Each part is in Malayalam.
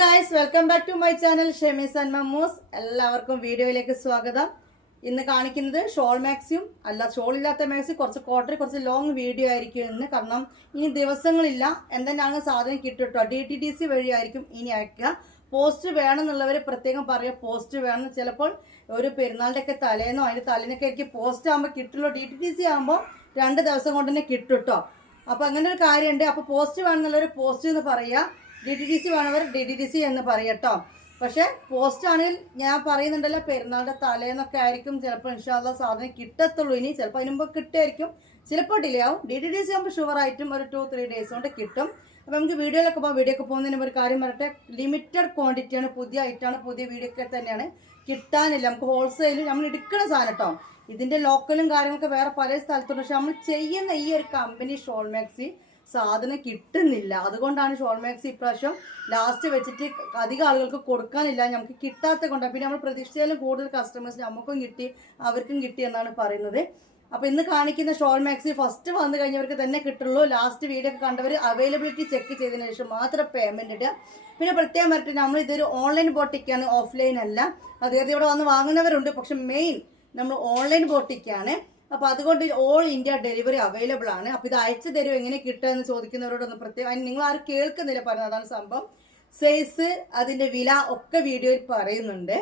Guys, welcome back to my channel Shemees and Mammoos. എല്ലാവർക്കും വീഡിയോയിലേക്ക് സ്വാഗതം. ഇന്ന് കാണിക്കുന്നത് ഷോൾ മാക്സിയും അല്ല, ഷോൾ ഇല്ലാത്ത മാക്സി കുറച്ച് ക്വാർട്ടർ കുറച്ച് ലോങ് വീഡിയോ ആയിരിക്കും ഇന്ന്. കാരണം ഇനി ദിവസങ്ങളില്ല, എന്തെങ്കിലും സാധനം കിട്ടുട്ടോ. DTDC വഴിയായിരിക്കും ഇനി അയക്കുക. പോസ്റ്റ് വേണമെന്നുള്ളവർ പ്രത്യേകം പറയുക, പോസ്റ്റ് വേണം. ചിലപ്പോൾ ഒരു പെരുന്നാളിൻ്റെ ഒക്കെ തലേന്നോ അതിൻ്റെ തലേന്നൊക്കെ എനിക്ക് പോസ്റ്റ് ആകുമ്പോൾ കിട്ടുള്ളൂ. DTDC ആകുമ്പോൾ 2 ദിവസം കൊണ്ട് തന്നെ കിട്ടും കേട്ടോ. അപ്പോൾ അങ്ങനെ ഒരു കാര്യമുണ്ട്. അപ്പോൾ പോസ്റ്റ് വേണമെന്നുള്ളവർ പോസ്റ്റ് എന്ന് പറയുക, DTDC വേണവർ DTDC എന്ന് പറയട്ടോ. പക്ഷെ പോസ്റ്റ് ആണെങ്കിൽ ഞാൻ പറയുന്നുണ്ടല്ലോ, പെരുന്നാളുടെ തലേന്നൊക്കെ ആയിരിക്കും ചിലപ്പോൾ ഇൻഷാല്ലാ സാധനം കിട്ടത്തുള്ളൂ. ഇനി ചിലപ്പോൾ അതിന് മുമ്പ് കിട്ടുമായിരിക്കും, ചിലപ്പോൾ ഡിലേ ആവും. DTDC ആകുമ്പോൾ ഷുവറായിട്ടും ഒരു 2-3 ഡേയ്സ് കൊണ്ട് കിട്ടും. അപ്പോൾ നമുക്ക് വീഡിയോയിലൊക്കെ പോകാം. വീഡിയോക്ക് പോകുന്നതിന് ഒരു കാര്യം പറയട്ടെ, ലിമിറ്റഡ് ക്വാണ്ടിറ്റിയാണ്, പുതിയ ഐറ്റമാണ്, പുതിയ വീഡിയോ ഒക്കെ തന്നെയാണ്, കിട്ടാനില്ല. നമുക്ക് ഹോൾസെയിൽ നമ്മൾ എടുക്കുന്ന സാധനം കേട്ടോ. ഇതിൻ്റെ ലോക്കലും കാര്യങ്ങളൊക്കെ വേറെ പല സ്ഥലത്തുണ്ട്. പക്ഷെ നമ്മൾ ചെയ്യുന്ന ഈ ഒരു കമ്പനി ഷോൾ മാക്സി സാധനം കിട്ടുന്നില്ല. അതുകൊണ്ടാണ് ഷോൾ മാക്സി ഇപ്രാവശ്യം ലാസ്റ്റ് വെച്ചിട്ട് അധികം ആളുകൾക്ക് കൊടുക്കാനില്ല, നമുക്ക് കിട്ടാത്ത കൊണ്ടാണ്. പിന്നെ നമ്മൾ പ്രതീക്ഷിച്ചാലും കൂടുതൽ കസ്റ്റമേഴ്സ് നമുക്കും കിട്ടി അവർക്കും കിട്ടി എന്നാണ് പറയുന്നത്. അപ്പോൾ ഇന്ന് കാണിക്കുന്ന ഷോൾ മാക്സി ഫസ്റ്റ് വന്നു കഴിഞ്ഞവർക്ക് തന്നെ കിട്ടുള്ളൂ. ലാസ്റ്റ് വീഡിയോ ഒക്കെ കണ്ടവർ അവൈലബിലിറ്റി ചെക്ക് ചെയ്തതിനു ശേഷം മാത്രം പേയ്മെന്റ് ഇടുക. പിന്നെ പ്രത്യേകം പറഞ്ഞിട്ട് നമ്മൾ ഇതൊരു ഓൺലൈൻ ബോട്ടിക്കാണ്, ഓഫ്ലൈൻ അല്ല. അതായത് ഇവിടെ വന്ന് വാങ്ങുന്നവരുണ്ട്, പക്ഷെ മെയിൻ നമ്മൾ ഓൺലൈൻ ബോട്ടിക്കാണ്. അപ്പോൾ അതുകൊണ്ട് ഓൾ ഇന്ത്യ ഡെലിവറി അവൈലബിൾ ആണ്. അപ്പോൾ ഇത് അയച്ചു തരും, എങ്ങനെ കിട്ടുക എന്ന് ചോദിക്കുന്നവരോടൊന്ന് പ്രത്യേകം, നിങ്ങൾ ആരും കേൾക്കുന്നില്ല പറഞ്ഞത്, അതാണ് സംഭവം. സൈസ്, അതിന്റെ വില ഒക്കെ വീഡിയോയിൽ പറയുന്നുണ്ട്.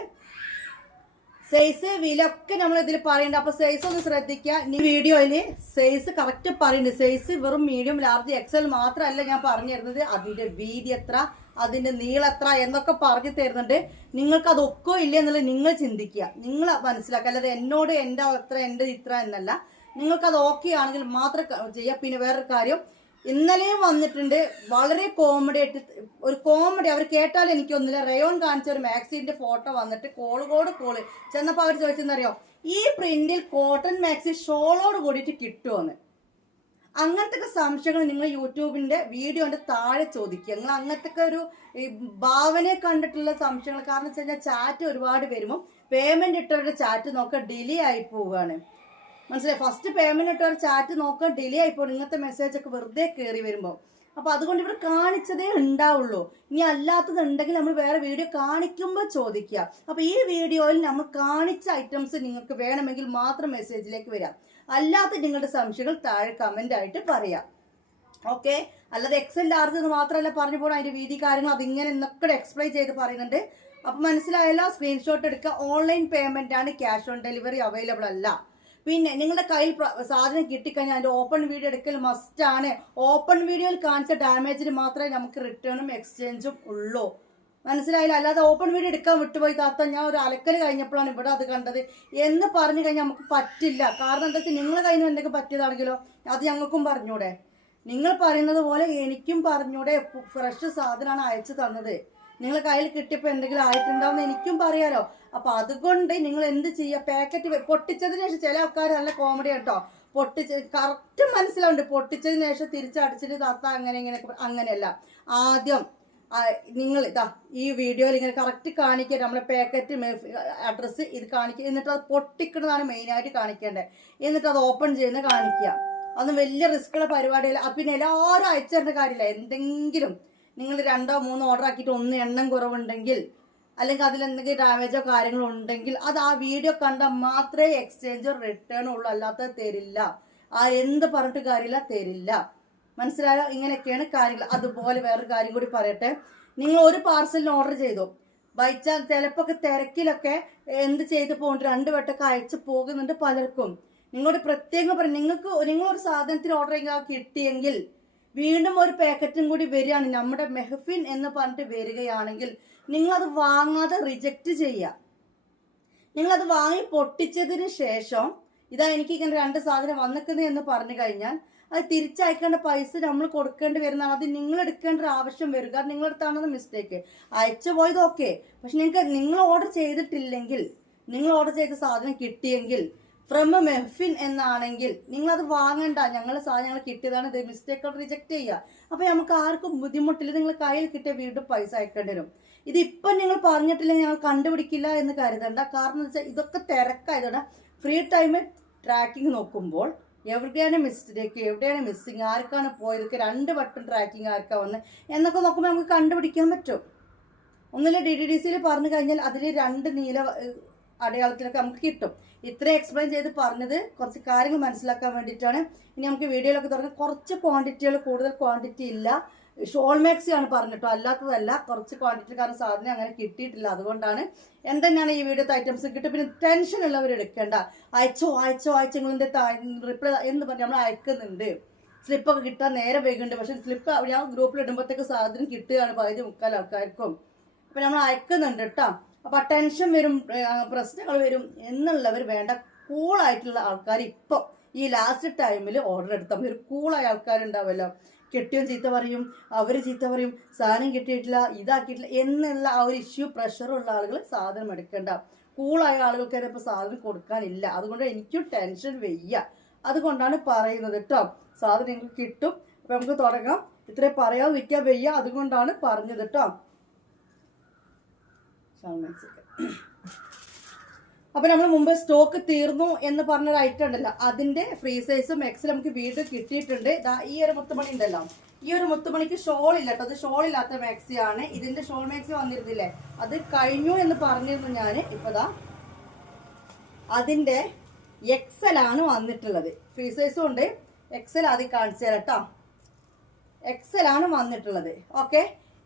സൈസ്, വില ഒക്കെ നമ്മൾ ഇതിൽ പറയുന്നുണ്ട്. അപ്പൊ സൈസ് ഒന്ന് ശ്രദ്ധിക്കുക. ഈ വീഡിയോയില് സൈസ് കറക്റ്റ് പറയുന്നുണ്ട്. സൈസ് വെറും മീഡിയം, ലാർജ്, XL മാത്രമല്ല ഞാൻ പറഞ്ഞു തരുന്നത്, അതിന്റെ വീതി എത്ര, അതിന്റെ നീളം എത്ര എന്നൊക്കെ പറഞ്ഞു തരുന്നുണ്ട്. നിങ്ങൾക്ക് അതൊക്കെ ഇല്ല എന്നുള്ളത് നിങ്ങൾ ചിന്തിക്കുക, നിങ്ങൾ മനസ്സിലാക്കുക. അല്ലാതെ എന്നോട് എൻ്റെ അത്ര എൻ്റെ ഇത്ര എന്നല്ല. നിങ്ങൾക്കത് ഓക്കെ ആണെങ്കിൽ മാത്രം ചെയ്യാം. പിന്നെ വേറൊരു കാര്യം, ഇന്നലെയും വന്നിട്ടുണ്ട് വളരെ കോമഡി ആയിട്ട് ഒരു കോമഡി. അവർ കേട്ടാലും എനിക്കൊന്നുമില്ല. റയോൺ കാണിച്ച ഒരു മാക്സിന്റെ ഫോട്ടോ വന്നിട്ട് കോള് ചെന്നപ്പോൾ അവർ ചോദിച്ചെന്നറിയോ, ഈ പ്രിന്റിൽ കോട്ടൺ മാക്സി ഷോളോട് കൂടിയിട്ട് കിട്ടുമോന്ന്. അങ്ങനത്തെ സംശയങ്ങൾ നിങ്ങൾ യൂട്യൂബിന്റെ വീഡിയോന്റെ താഴെ ചോദിക്കുക. നിങ്ങൾ അങ്ങനത്തെ ഒരു ഭാവനയെ കണ്ടിട്ടുള്ള സംശയങ്ങൾ. കാരണം വെച്ച് കഴിഞ്ഞാൽ ചാറ്റ് ഒരുപാട് വരുമ്പോൾ പേയ്മെന്റ് ഇട്ടവരുടെ ചാറ്റ് നോക്കാൻ ഡിലേ ആയി പോവുകയാണ്. മനസ്സിലായി? ഫസ്റ്റ് പേയ്മെന്റ് ഇട്ടവരുടെ ചാറ്റ് നോക്കാൻ ഡിലേ ആയി പോകും, ഇങ്ങനത്തെ മെസ്സേജ് ഒക്കെ വെറുതെ കയറി വരുമ്പോൾ. അപ്പൊ അതുകൊണ്ട് ഇവിടെ കാണിച്ചതേ ഉണ്ടാവുള്ളൂ. ഇനി അല്ലാത്തത് ഉണ്ടെങ്കിൽ നമ്മൾ വേറെ വീഡിയോ കാണിക്കുമ്പോൾ ചോദിക്കുക. അപ്പൊ ഈ വീഡിയോയിൽ നമ്മൾ കാണിച്ച ഐറ്റംസ് നിങ്ങൾക്ക് വേണമെങ്കിൽ മാത്രം മെസ്സേജിലേക്ക് വരാം. അല്ലാത്ത നിങ്ങളുടെ സംശയങ്ങൾ താഴെ കമന്റ് ആയിട്ട് പറയാം. ഓക്കെ? അല്ലാതെ XL ലാർജ് എന്ന് മാത്രമല്ല പറഞ്ഞു പോകണം, അതിന്റെ വീതി കാര്യങ്ങൾ അതിങ്ങനെ എന്നൊക്കെ എക്സ്പ്ലെയിൻ ചെയ്ത് പറയുന്നുണ്ട്. അപ്പൊ മനസ്സിലായല്ലോ, സ്ക്രീൻഷോട്ട് എടുക്കുക. ഓൺലൈൻ പേയ്മെന്റ് ആണ്, ക്യാഷ് ഓൺ ഡെലിവറി അവൈലബിൾ അല്ല. പിന്നെ നിങ്ങളുടെ കയ്യിൽ സാധനം കിട്ടിക്കഴിഞ്ഞാൽ അതിന്റെ ഓപ്പൺ വീഡിയോ എടുക്കൽ മസ്റ്റ് ആണ്. ഓപ്പൺ വീഡിയോയിൽ കാണിച്ച ഡാമേജിന് മാത്രമേ നമുക്ക് റിട്ടേണും എക്സ്ചേഞ്ചും ഉള്ളൂ. മനസ്സിലായില്ല? അല്ലാതെ ഓപ്പൺ വീഡിയോ എടുക്കാൻ വിട്ടുപോയി താത്ത, ഞാൻ ഒരു അലക്കൽ കഴിഞ്ഞപ്പോഴാണ് ഇവിടെ അത് കണ്ടത് എന്ന് പറഞ്ഞു കഴിഞ്ഞാൽ നമുക്ക് പറ്റില്ല. കാരണം എന്താ വെച്ചാൽ നിങ്ങളുടെ കയ്യിൽ നിന്ന് എന്തെങ്കിലും പറ്റിയതാണെങ്കിലോ അത് ഞങ്ങൾക്കും പറഞ്ഞൂടെ? നിങ്ങൾ പറയുന്നത് പോലെ എനിക്കും പറഞ്ഞൂടെ? ഫ്രഷ് സാധനമാണ് അയച്ചു തന്നത്, നിങ്ങളെ കയ്യിൽ കിട്ടിയപ്പോൾ എന്തെങ്കിലും ആയിട്ടുണ്ടാവുന്ന എനിക്കും പറയാലോ. അപ്പൊ അതുകൊണ്ട് നിങ്ങൾ എന്ത് ചെയ്യുക, പാക്കറ്റ് പൊട്ടിച്ചതിന് ശേഷം, ചില ആൾക്കാർ നല്ല കോമഡി കേട്ടോ, കറക്റ്റ് മനസ്സിലാവുന്നുണ്ട്, പൊട്ടിച്ചതിന് ശേഷം തിരിച്ചടിച്ചിട്ട് താത്ത അങ്ങനെ ഇങ്ങനെ. അങ്ങനെയല്ല, ആദ്യം നിങ്ങൾ ഇതാ ഈ വീഡിയോയിൽ ഇങ്ങനെ കറക്റ്റ് കാണിക്കുക, നമ്മളെ പാക്കറ്റ് അഡ്രസ്സ് ഇത് കാണിക്കുക, എന്നിട്ട് അത് പൊട്ടിക്കുന്നതാണ് മെയിനായിട്ട് കാണിക്കേണ്ടത്. എന്നിട്ട് അത് ഓപ്പൺ ചെയ്യുന്ന കാണിക്കുക. അതൊന്നും വലിയ റിസ്ക്കുള്ള പരിപാടിയല്ല. പിന്നെ എല്ലാവരും അയച്ചേണ്ട കാര്യമില്ല. എന്തെങ്കിലും നിങ്ങൾ 2-3 ഓർഡർ ആക്കിയിട്ട് ഒന്ന് എണ്ണം കുറവുണ്ടെങ്കിൽ, അല്ലെങ്കിൽ അതിലെന്തെങ്കിലും ഡാമേജോ കാര്യങ്ങളോ ഉണ്ടെങ്കിൽ അത് ആ വീഡിയോ കണ്ടാൽ മാത്രമേ എക്സ്ചേഞ്ചോ റിട്ടേണോ ഉള്ളൂ, അല്ലാത്ത തരില്ല. എന്ത് പറഞ്ഞിട്ട് കാര്യമില്ല, തരില്ല. മനസ്സിലായോ? ഇങ്ങനെയൊക്കെയാണ് കാര്യങ്ങൾ. അതുപോലെ വേറൊരു കാര്യം കൂടി പറയട്ടെ, നിങ്ങൾ ഒരു പാർസലിന് ഓർഡർ ചെയ്തു, ബൈ ചാൻസ് ചിലപ്പോൾ തിരക്കിലൊക്കെ എന്ത് ചെയ്ത് പോകുന്നുണ്ട്, 2 വട്ടമൊക്കെ അയച്ചു പോകുന്നുണ്ട് പലർക്കും. നിങ്ങളോട് പ്രത്യേകം പറയും, നിങ്ങളൊരു സാധനത്തിന് ഓർഡർ ചെയ്യാൻ കിട്ടിയെങ്കിൽ വീണ്ടും ഒരു പാക്കറ്റും കൂടി വരികയാണ്, നമ്മുടെ മെഹഫിൻ എന്ന് പറഞ്ഞിട്ട് വരികയാണെങ്കിൽ നിങ്ങളത് വാങ്ങാതെ റിജക്റ്റ് ചെയ്യുക. നിങ്ങളത് വാങ്ങി പൊട്ടിച്ചതിന് ശേഷം ഇതാ എനിക്ക് ഇങ്ങനെ 2 സാധനം വന്നിക്കുന്നത് എന്ന് പറഞ്ഞു കഴിഞ്ഞാൽ അത് തിരിച്ചയക്കേണ്ട പൈസ നമ്മൾ കൊടുക്കേണ്ടി വരുന്നതാണ്. അത് നിങ്ങൾ എടുക്കേണ്ട ഒരു ആവശ്യം വരും. കാരണം നിങ്ങളെടുത്താണത് മിസ്റ്റേക്ക്. അയച്ചു പോയത് ഓക്കെ, പക്ഷെ നിങ്ങൾ ഓർഡർ ചെയ്തിട്ടില്ലെങ്കിൽ, നിങ്ങൾ ഓർഡർ ചെയ്ത സാധനം കിട്ടിയെങ്കിൽ ഫ്രം മെഹഫിൻ എന്നാണെങ്കിൽ നിങ്ങളത് വാങ്ങണ്ട. സാധനങ്ങൾ കിട്ടിയതാണ്, ഇത് മിസ്റ്റേക്ക് റിജക്ട് ചെയ്യുക. അപ്പൊ നമുക്ക് ആർക്കും ബുദ്ധിമുട്ടില്ല. നിങ്ങൾ കയ്യിൽ കിട്ടിയ വീണ്ടും പൈസ അയക്കേണ്ടി വരും. ഇതിപ്പം നിങ്ങൾ പറഞ്ഞിട്ടില്ലെങ്കിൽ ഞങ്ങൾ കണ്ടുപിടിക്കില്ല എന്ന് കരുതണ്ട. കാരണം എന്ന് വെച്ചാൽ ഇതൊക്കെ തിരക്കായതുകൊണ്ട് ഫ്രീ ടൈമിൽ ട്രാക്കിംഗ് നോക്കുമ്പോൾ എവിടെയാണ് മിസ്റ്റേക്ക്, എവിടെയാണ് മിസ്സിങ്, ആർക്കാണ് പോയതൊക്കെ, 2 വട്ടം ട്രാക്കിംഗ് ആർക്കാ വന്ന് എന്നൊക്കെ നോക്കുമ്പോൾ നമുക്ക് കണ്ടുപിടിക്കാൻ പറ്റും. ഒന്നുമില്ല DTDCയിൽ പറഞ്ഞു കഴിഞ്ഞാൽ അതിൽ 2 നീല അടയാളത്തിലൊക്കെ നമുക്ക് കിട്ടും. ഇത്ര എക്സ്പ്ലെയിൻ ചെയ്ത് പറഞ്ഞത് കുറച്ച് കാര്യങ്ങൾ മനസ്സിലാക്കാൻ വേണ്ടിയിട്ടാണ്. ഇനി നമുക്ക് വീഡിയോയിലൊക്കെ തുടങ്ങി. കുറച്ച് ക്വാണ്ടിറ്റികൾ, കൂടുതൽ ക്വാണ്ടിറ്റി ഇല്ല. ഷോൾ മാക്സി ആണ് പറഞ്ഞിട്ടോ, അല്ലാത്തതല്ല. കുറച്ച് ക്വാണ്ടിറ്റി, കാരണം സാധനം അങ്ങനെ കിട്ടിയിട്ടില്ല, അതുകൊണ്ടാണ്. എന്തെന്നാണ് ഈ വീഡിയോത്തെ ഐറ്റംസ് കിട്ടും. പിന്നെ ടെൻഷൻ ഉള്ളവർ എടുക്കേണ്ട. അയച്ചോങ്ങളുടെ റിപ്ലൈ എന്ന് പറഞ്ഞ് നമ്മൾ അയക്കുന്നുണ്ട്. സ്ലിപ്പൊക്കെ കിട്ടാൻ നേരെ വൈകുന്നുണ്ട്. പക്ഷെ സ്ലിപ്പ് ഞാൻ ഗ്രൂപ്പിൽ ഇടുമ്പോഴത്തേക്ക് സാധനം കിട്ടുകയാണ് 12-3 ആൾക്കാർക്കും. അപ്പം നമ്മൾ അയക്കുന്നുണ്ട് കേട്ടോ. അപ്പം ടെൻഷൻ വരും, പ്രശ്നങ്ങൾ വരും എന്നുള്ളവർ വേണ്ട. കൂളായിട്ടുള്ള ആൾക്കാർ ഇപ്പോൾ ഈ ലാസ്റ്റ് ടൈമിൽ ഓർഡർ എടുത്താൽ മതി. ഒരു കൂളായ ആൾക്കാരുണ്ടാവുമല്ലോ, കെട്ടിയും ചീത്ത പറയും, അവർ ചീത്ത പറയും, സാധനം കിട്ടിയിട്ടില്ല, ഇതാക്കിയിട്ടില്ല എന്നുള്ള ആ ഒരു ഇഷ്യൂ, പ്രഷറുള്ള ആളുകൾ സാധനം എടുക്കേണ്ട. കൂളായ ആളുകൾക്ക് ഇപ്പോൾ സാധനം കൊടുക്കാനില്ല. അതുകൊണ്ട് എനിക്കും ടെൻഷൻ വയ്യ. അതുകൊണ്ടാണ് പറയുന്നത് കേട്ടോ. സാധനം നിങ്ങൾക്ക് കിട്ടും. അപ്പം നമുക്ക് തുടങ്ങാം. ഇത്രയും പറയാതെ നിൽക്കാൻ വയ്യ, അതുകൊണ്ടാണ് പറഞ്ഞത് കേട്ടോ. അപ്പൊ നമ്മൾ മുമ്പ് സ്റ്റോക്ക് തീർന്നു എന്ന് പറഞ്ഞൊരു ഐറ്റം ഉണ്ടല്ലോ, അതിന്റെ ഫ്രീ സൈസും എക്സൽ നമുക്ക് വീണ്ടും കിട്ടിയിട്ടുണ്ട്. ഈ ഒരു മുത്തുമണി ഉണ്ടല്ലോ, ഈ ഒരു മുത്തുമണിക്ക് ഷോൾ ഇല്ല കേട്ടോ. അത് ഷോൾ ഇല്ലാത്ത മാക്സി ആണ്. ഇതിന്റെ ഷോൾ മാക്സി വന്നിരുന്നില്ലേ, അത് കഴിഞ്ഞു എന്ന് പറഞ്ഞിരുന്നു ഞാൻ. ഇപ്പതാ അതിന്റെ എക്സൽ ആണ് വന്നിട്ടുള്ളത്. ഫ്രീ സൈസും ഉണ്ട്. എക്സൽ ആദ്യം കാണിച്ചു തരാം കേട്ടോ. എക്സൽ ആണ് വന്നിട്ടുള്ളത്. ഓക്കെ,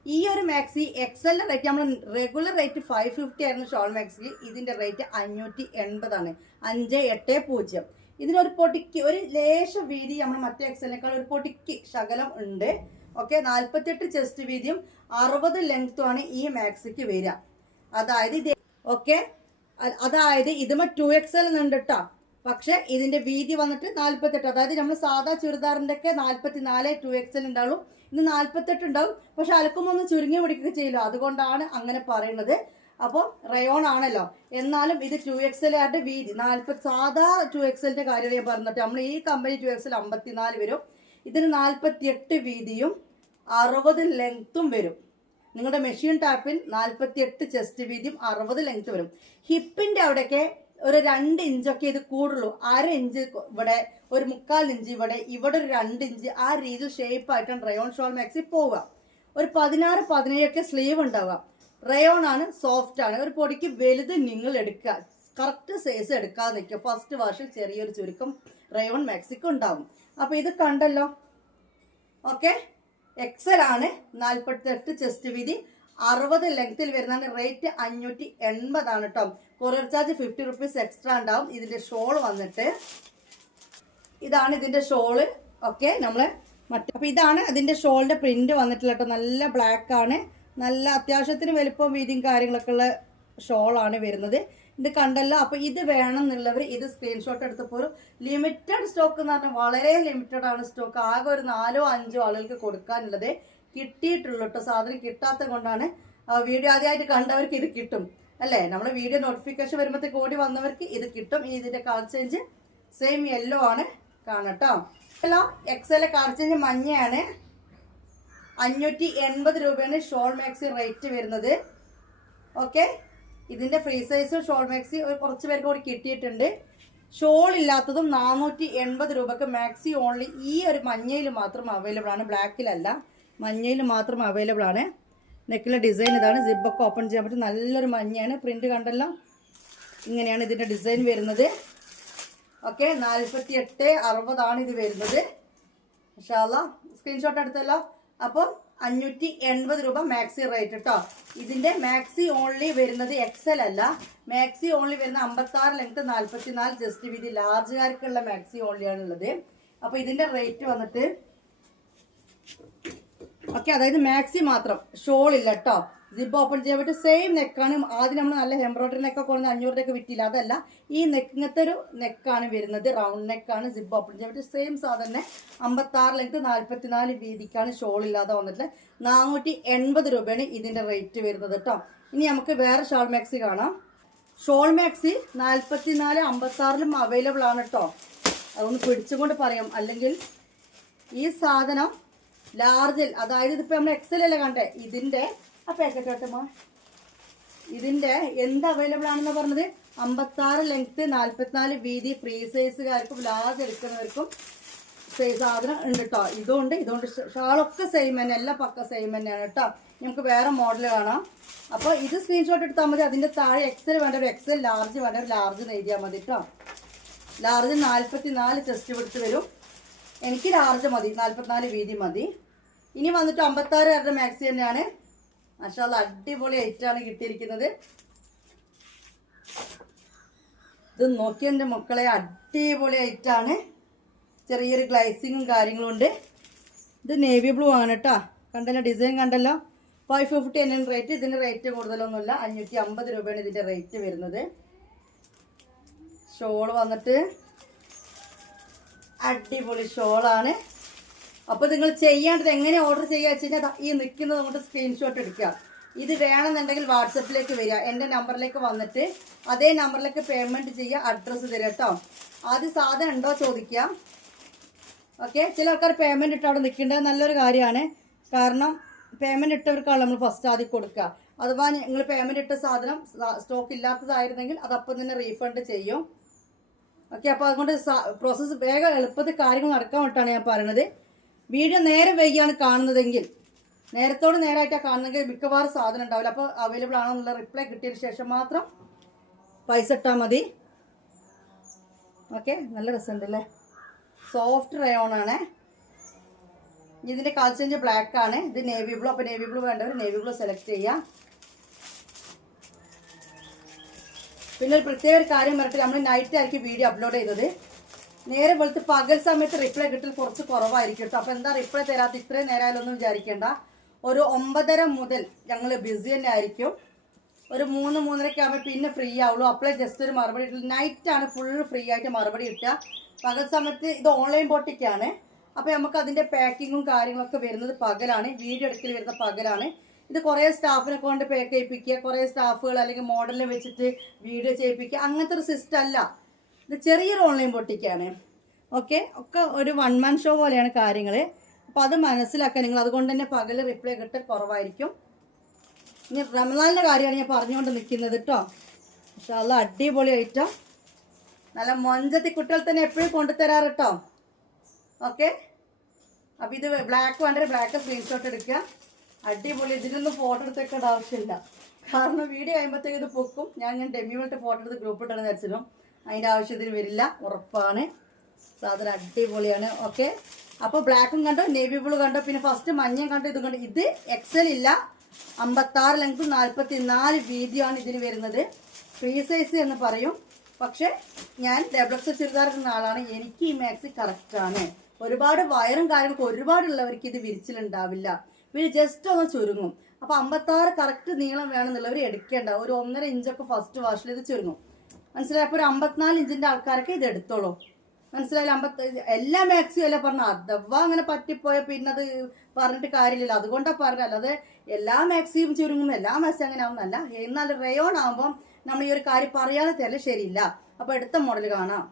ഈ ഒരു മാക്സി എക്സലിന്റെ റേറ്റ് നമ്മൾ റെഗുലർ റേറ്റ് 550 ആയിരുന്നു ഷോൾ മാക്സി. ഇതിന്റെ റേറ്റ് 580 ആണ്. 580. ഇതിനൊരു പൊടിക്ക് ഒരു ലേശ വീതി നമ്മൾ മറ്റേ എക്സലിനേക്കാൾ ഒരു പൊടിക്ക് ശകലം ഉണ്ട്. ഓക്കെ, 48 ചെസ്റ്റ് വീതിയും 60 ലെങ്ത്തും ആണ് ഈ മാക്സിക്ക് വരിക. അതായത് ഇത് ഓക്കെ, അതായത് ഇതുമ 2XL ഉണ്ട് കേട്ടോ. പക്ഷെ ഇതിന്റെ വീതി വന്നിട്ട് 48. അതായത് നമ്മൾ സാധാ ചുരിദാറിന്റെ ഒക്കെ 44 2XL ഉണ്ടാവുള്ളൂ. ഇത് 48 ഉണ്ടാവും. പക്ഷെ അലക്കുമ്പോൾ ഒന്ന് ചുരുങ്ങി പിടിക്കുക ചെയ്യില്ല. അതുകൊണ്ടാണ് അങ്ങനെ പറയുന്നത്. അപ്പോൾ റയോൺ ആണല്ലോ, എന്നാലും ഇത് 2XL ആയിട്ട് വീതി 40. സാധാ 2XLന്റെ കാര്യം ഞാൻ പറഞ്ഞിട്ട് നമ്മൾ ഈ കമ്പനി 2XL 54 വരും. ഇതിന് 48 വീതിയും 60 ലെങ്ത്തും വരും. നിങ്ങളുടെ മെഷീൻ ടാപ്പിൽ 48 ചെസ്റ്റ് വീതിയും 60 ലെങ്ത്ത് വരും. ഹിപ്പിന്റെ അവിടെയൊക്കെ ഒരു 2 ഇഞ്ചൊക്കെ ഇത് കൂടുള്ളൂ. 1/2 ഇഞ്ച് ഇവിടെ, ഒരു 1/4 ഇഞ്ച് ഇവിടെ, ഇവിടെ ഒരു 2 ഇഞ്ച്. ആ രീതിയിൽ ഷേപ്പ് ആയിട്ടാണ് റയോൺ ഷോൾ മാക്സി പോവുക. ഒരു 16-17 ഒക്കെ സ്ലീവ് ഉണ്ടാവുക. റയോൺ ആണ്, സോഫ്റ്റ് ആണ്. ഒരു പൊടിക്ക് വലുത് നിങ്ങൾ എടുക്കുക, കറക്റ്റ് സൈസ് എടുക്കാതെ നിൽക്കുക. ഫസ്റ്റ് വാഷിൽ ചെറിയൊരു ചുരുക്കം റയോൺ മാക്സിക്ക് ഉണ്ടാവും. അപ്പൊ ഇത് കണ്ടല്ലോ. ഓക്കെ, എക്സൽ ആണ്. 48 ചെസ്റ്റ് വീതി, 60 ലെങ്ത്തിൽ വരുന്നതാണ്. റേറ്റ് 580 ആണ് കേട്ടോ. കൊറിയർ ചാർജ് 50 റുപ്പീസ് എക്സ്ട്രാ ഉണ്ടാവും. ഇതിന്റെ ഷോൾ വന്നിട്ട് ഇതാണ് ഇതിന്റെ ഷോള്. ഓക്കെ, നമ്മള് അപ്പൊ ഇതാണ് അതിന്റെ ഷോളിന്റെ പ്രിന്റ് വന്നിട്ടുള്ള കേട്ടോ. നല്ല ബ്ലാക്ക് ആണ്. നല്ല അത്യാവശ്യത്തിന് വലുപ്പം വീതിയും കാര്യങ്ങളൊക്കെ ഉള്ള ഷോളാണ് വരുന്നത്. ഇത് കണ്ടല്ലോ. അപ്പൊ ഇത് വേണം എന്നുള്ളവർ ഇത് സ്ക്രീൻഷോട്ട് എടുത്തപ്പോൾ ലിമിറ്റഡ് സ്റ്റോക്ക് എന്ന് പറഞ്ഞാൽ വളരെ ലിമിറ്റഡ് ആണ് സ്റ്റോക്ക്. ആകെ ഒരു 4-5 ആളുകൾക്ക് കൊടുക്കാനുള്ളത് കിട്ടിയിട്ടുള്ളൂ കേട്ടോ. സാധനം കിട്ടാത്തത് കൊണ്ടാണ്. വീഡിയോ ആദ്യമായിട്ട് കണ്ടവർക്ക് ഇത് കിട്ടും അല്ലേ. നമ്മുടെ വീഡിയോ നോട്ടിഫിക്കേഷൻ വരുമ്പോഴത്തേക്ക് ഓടി വന്നവർക്ക് ഇത് കിട്ടും. ഇനി ഇതിന്റെ കളർ ചേഞ്ച് സെയിം യെല്ലോ ആണ് കാണട്ടോ. യെല്ലോ എക്സൽ കളർ ചേഞ്ച് മഞ്ഞയാണ്. 580 രൂപയാണ് ഷോൾ മാക്സി റേറ്റ് വരുന്നത്. ഓക്കെ, ഇതിന്റെ ഫ്രീ സൈസ് ഷോൾ മാക്സി കുറച്ച് പേർക്ക് കൂടി കിട്ടിയിട്ടുണ്ട്. ഷോൾ ഇല്ലാത്തതും 480 രൂപക്ക് മാക്സി ഓൺലി. ഈ ഒരു മഞ്ഞയിൽ മാത്രം അവൈലബിൾ ആണ്, ബ്ലാക്കിലല്ല, മഞ്ഞയിൽ മാത്രം അവൈലബിൾ ആണ്. നെക്കിലെ ഡിസൈൻ ഇതാണ്. സിബൊക്കെ ഓപ്പൺ ചെയ്യാൻ പറ്റും. നല്ലൊരു മഞ്ഞയാണ്. പ്രിന്റ് കണ്ടല്ലോ, ഇങ്ങനെയാണ് ഇതിന്റെ ഡിസൈൻ വരുന്നത്. ഓക്കെ, 48-60 ആണ് ഇത് വരുന്നത്. ഇൻഷാല്ലാ സ്ക്രീൻഷോട്ട് എടുത്തല്ലോ. അപ്പം 580 രൂപ മാക്സി റേറ്റ് കേട്ടോ. ഇതിന്റെ മാക്സി ഓൺലി വരുന്നത് എക്സൽ അല്ല. മാക്സി ഓൺലി വരുന്ന 56 ലെങ്ത് 44 ചെസ്റ്റ് വീതി ലാർജുകാർക്കുള്ള മാക്സി ഓൺലി ആണുള്ളത്. അപ്പൊ ഇതിന്റെ റേറ്റ് വന്നിട്ട് ഓക്കെ, അതായത് മാക്സി മാത്രം, ഷോൾ ഇല്ല കേട്ടോ. സിബ് ഓപ്പൺ ചെയ്യാൻ പറ്റും. സെയിം നെക്കാണ്. ആദ്യം നമ്മൾ നല്ല എംബ്രോയിഡറി നെക്കൊക്കെ കൊണ്ട് 500 രൂപയ്ക്ക് വിറ്റില്ല. അതല്ല, ഈ ഇങ്ങനത്തെ ഒരു നെക്കാണ് വരുന്നത്. റൗണ്ട് നെക്കാണ്. സിബ് ഓപ്പൺ ചെയ്യാൻ പറ്റും. സെയിം സാധനം 56 ലെങ്ത് 44 വീതിക്കാണ് ഷോൾ ഇല്ലാതെ വന്നിട്ട് 480 രൂപയാണ് ഇതിന്റെ റേറ്റ് വരുന്നത് കേട്ടോ. ഇനി നമുക്ക് വേറെ ഷോൾ മാക്സി കാണാം. ഷോൾ മാക്സി 44-56 അവൈലബിൾ ആണ് കേട്ടോ. അതൊന്ന് പിടിച്ചുകൊണ്ട് പറയാം, അല്ലെങ്കിൽ ഈ സാധനം ലാർജിൽ, അതായത് ഇതിപ്പോ നമ്മൾ എക്സൽ അല്ലേ കണ്ടേ, ഇതിന്റെ ആ പാക്കറ്റ് കേട്ടമ്മ, ഇതിന്റെ എന്ത് അവൈലബിൾ ആണെന്ന് പറഞ്ഞത് 56 ലെങ്ത് 44 വീതി ഫ്രീ സൈസുകാർക്കും ലാർജ് എടുക്കുന്നവർക്കും സാധനം ഉണ്ട് കേട്ടോ. ഇതുകൊണ്ട് ഷാളൊക്കെ സെയിം തന്നെ, എല്ലാം പക്ക സെയിം തന്നെയാണ് കേട്ടോ. നമുക്ക് വേറെ മോഡൽ കാണാം. അപ്പോൾ ഇത് സ്ക്രീൻഷോട്ട് എടുത്താൽ മതി. അതിൻ്റെ താഴെ എക്സൽ വേണ്ട ഒരു എക്സൽ, ലാർജ് വേണ്ട ഒരു ലാർജ് എഴുതിയാൽ മതി കേട്ടോ. ലാർജ് 44 ചെസ്റ്റ് വിടുത്ത് വരും. എനിക്ക് ലാർജ് മതി, 44 വീതി മതി. ഇനി വന്നിട്ട് 56 മാക്സി തന്നെയാണ്. മാഷാഅല്ലാ അടിപൊളി ഐറ്റാണ് കിട്ടിയിരിക്കുന്നത്. ഇത് നോക്കിയെൻ്റെ മക്കളെ, അടിപൊളി ഐറ്റാണ്. ചെറിയൊരു ഗ്ലൈസിങ്ങും കാര്യങ്ങളും ഉണ്ട്. ഇത് നേവി ബ്ലൂ ആണ് കേട്ടോ. കണ്ടല്ലോ, ഡിസൈൻ കണ്ടല്ലോ. 550 തന്നെയാണ് റേറ്റ്. ഇതിൻ്റെ റേറ്റ് കൂടുതലൊന്നുമില്ല, 550 രൂപയാണ് ഇതിൻ്റെ റേറ്റ് വരുന്നത്. ഷോള് വന്നിട്ട് അടിപൊളി ഷോളാണ്. അപ്പോൾ നിങ്ങൾ ചെയ്യേണ്ടത് എങ്ങനെ ഓർഡർ ചെയ്യുക വെച്ച് കഴിഞ്ഞാൽ ഈ നിൽക്കുന്നത് അങ്ങോട്ട് സ്ക്രീൻഷോട്ട് എടുക്കുക. ഇത് വേണമെന്നുണ്ടെങ്കിൽ വാട്സപ്പിലേക്ക് വരിക, എൻ്റെ നമ്പറിലേക്ക് വന്നിട്ട് അതേ നമ്പറിലേക്ക് പേയ്മെൻറ്റ് ചെയ്യുക, അഡ്രസ്സ് തരിക കേട്ടോ. ആദ്യം സാധനം ഉണ്ടോ ചോദിക്കുക. ഓക്കെ, ചില ആൾക്കാർ പേയ്മെൻറ്റ് ഇട്ട് അവിടെ നിൽക്കേണ്ടത് നല്ലൊരു കാര്യമാണ്. കാരണം പേയ്മെൻറ്റ് ഇട്ടവർക്കാണ് നമ്മൾ ഫസ്റ്റ് ആദ്യം കൊടുക്കുക. അഥവാ നിങ്ങൾ പേയ്മെൻറ്റ് ഇട്ട സാധനം സ്റ്റോക്ക് ഇല്ലാത്തതായിരുന്നെങ്കിൽ അതപ്പം തന്നെ റീഫണ്ട് ചെയ്യും. ഓക്കെ, അപ്പോൾ അതുകൊണ്ട് പ്രോസസ്സ് വേഗം എളുപ്പത്തിൽ കാര്യങ്ങൾ നടക്കാൻ വേണ്ടിയിട്ടാണ് ഞാൻ പറയുന്നത്. വീഡിയോ നേരെ വൈകിയാണ് കാണുന്നതെങ്കിൽ, നേരത്തോട് നേരമായിട്ടാണ് കാണുന്നതെങ്കിൽ മിക്കവാറും സാധനം ഉണ്ടാവില്ല. അപ്പോൾ അവൈലബിൾ ആണോ എന്നുള്ള റിപ്ലൈ കിട്ടിയതിന് ശേഷം മാത്രം പൈസ ഇട്ടാൽ മതി. ഓക്കെ, നല്ല രസമുണ്ടല്ലേ, സോഫ്റ്റ് റയോൺ ആണ്. ഇതിൻ്റെ കളർ ചേഞ്ച് ബ്ലാക്ക് ആണ്. ഇത് നേവി ബ്ലൂ. അപ്പോൾ നേവി ബ്ലൂ വേണ്ടവർ നേവി ബ്ലൂ സെലക്ട് ചെയ്യുക. പിന്നെ ഒരു പ്രത്യേക ഒരു കാര്യം പറഞ്ഞിട്ട്, നമ്മൾ നൈറ്റ് ആയിരിക്കും വീഡിയോ അപ്ലോഡ് ചെയ്തത്. നേരെ വെളുത്ത് പകൽ സമയത്ത് റിപ്ലൈ കിട്ടൽ കുറച്ച് കുറവായിരിക്കും കേട്ടോ. അപ്പോൾ എന്താ റിപ്ലൈ തരാത്ത ഇത്രയും നേരമായാലൊന്നും വിചാരിക്കേണ്ട. ഒരു 9:30 മുതൽ ഞങ്ങൾ ബിസി തന്നെ ആയിരിക്കും. ഒരു 3-3:30 ആകുമ്പോൾ പിന്നെ ഫ്രീ ആവുള്ളൂ. അപ്പോഴേ ജസ്റ്റ് ഒരു മറുപടി ഇട്ടില്ല. നൈറ്റാണ് ഫുൾ ഫ്രീ ആയിട്ട് മറുപടി കിട്ടുക. പകൽ സമയത്ത് ഇത് ഓൺലൈൻ ബോട്ടിക്കാണ്. അപ്പോൾ നമുക്ക് അതിൻ്റെ പാക്കിങ്ങും കാര്യങ്ങളൊക്കെ വരുന്നത് പകലാണ്. വീഡിയോ എടുക്കൽ വരുന്ന പകലാണ്. ഇത് കുറേ സ്റ്റാഫിനെ കൊണ്ട് പാക്ക് ചെയ്യിപ്പിക്കുക, കുറേ സ്റ്റാഫുകൾ അല്ലെങ്കിൽ മോഡലിനെ വെച്ചിട്ട് വീഡിയോ ചെയ്യിപ്പിക്കുക, അങ്ങനത്തെ ഒരു സിസ്റ്റം അല്ല. ഇത് ചെറിയൊരു ഓൺലൈൻ ബോട്ടിക്കാണ്. ഓക്കെ, ഒക്കെ ഒരു 1 man ഷോ പോലെയാണ് കാര്യങ്ങൾ. അപ്പോൾ അത് മനസ്സിലാക്കാൻ നിങ്ങൾ, അതുകൊണ്ട് തന്നെ പകൽ റിപ്ലൈ കിട്ടൽ കുറവായിരിക്കും. ഇനി റമദാനിൻ്റെ കാര്യമാണ് ഞാൻ പറഞ്ഞുകൊണ്ട് നിൽക്കുന്നത് കേട്ടോ. പക്ഷെ അത് അടിപൊളി ഐറ്റം, നല്ല മൊഞ്ചത്തി കുട്ടികൾ തന്നെ എപ്പോഴും കൊണ്ടുതരാറ് കേട്ടോ. ഓക്കെ, അപ്പോൾ ഇത് ബ്ലാക്ക് വേണ്ട ബ്ലാക്ക് സ്ക്രീൻഷോട്ട് എടുക്കുക. അടിപൊളി. ഇതിനൊന്നും ഫോട്ടോ എടുത്തേക്കേണ്ട ആവശ്യമില്ല, കാരണം വീഡിയോ കഴിയുമ്പോഴത്തേക്ക് ഇത് പൊക്കും. ഞാൻ ഡെമ്മി വിട്ട് ഫോട്ടോ എടുത്ത് ഗ്രൂപ്പ് ഇട്ടെന്ന് വിചാരിച്ചിരുന്നു. അതിൻ്റെ ആവശ്യത്തിന് വരില്ല, ഉറപ്പാണ്. സാധനം അടിപൊളിയാണ്. ഓക്കെ, അപ്പോൾ ബ്ലാക്കും കണ്ടോ, നേവി ബ്ലൂ കണ്ടോ, പിന്നെ ഫസ്റ്റ് മഞ്ഞയും കണ്ടോ, ഇതും കണ്ടോ. ഇത് എക്സൽ ഇല്ല, 56 ലെങ്ത് 44 വീതിയാണ് ഇതിന് വരുന്നത്. ഫ്രീ സൈസ് എന്ന് പറയും. പക്ഷെ ഞാൻ ഡബിൾസ് ചുരിദാർ എന്ന ആളാണ്, എനിക്ക് ഈ മാക്സി കറക്റ്റാണ്. ഒരുപാട് വയറും കാര്യങ്ങളൊക്കെ ഒരുപാടുള്ളവർക്ക് ഇത് വിരിച്ചിലുണ്ടാവില്ല, പിന്നെ ജസ്റ്റ് ഒന്ന് ചുരുങ്ങും. അപ്പോൾ 56 കറക്റ്റ് നീളം വേണമെന്നുള്ളവർ എടുക്കേണ്ട. ഒരു 1.5 ഇഞ്ചൊക്കെ ഫസ്റ്റ് വാഷിൽ ഇത് ചുരുങ്ങും. മനസ്സിലായി? അപ്പോൾ ഒരു 54 ഇഞ്ചിൻ്റെ ആൾക്കാരൊക്കെ ഇത് എടുത്തോളൂ. മനസ്സിലായില്ല? എല്ലാ മാക്സിയും അല്ല പറഞ്ഞ, അഥവാ അങ്ങനെ പറ്റിപ്പോയാൽ പിന്നെ അത് പറഞ്ഞിട്ട് കാര്യമില്ല. അതുകൊണ്ടാണ് പറഞ്ഞത്. അല്ലാതെ എല്ലാ മാക്സിയും ചുരുങ്ങും, എല്ലാ മാക്സിയും അങ്ങനെ ആവുന്നല്ല. എന്നാൽ റയോൺ ആകുമ്പം നമ്മൾ ഈ ഒരു കാര്യം പറയാതെ തരല് ശരിയില്ല. അപ്പോൾ അടുത്ത മോഡൽ കാണാം.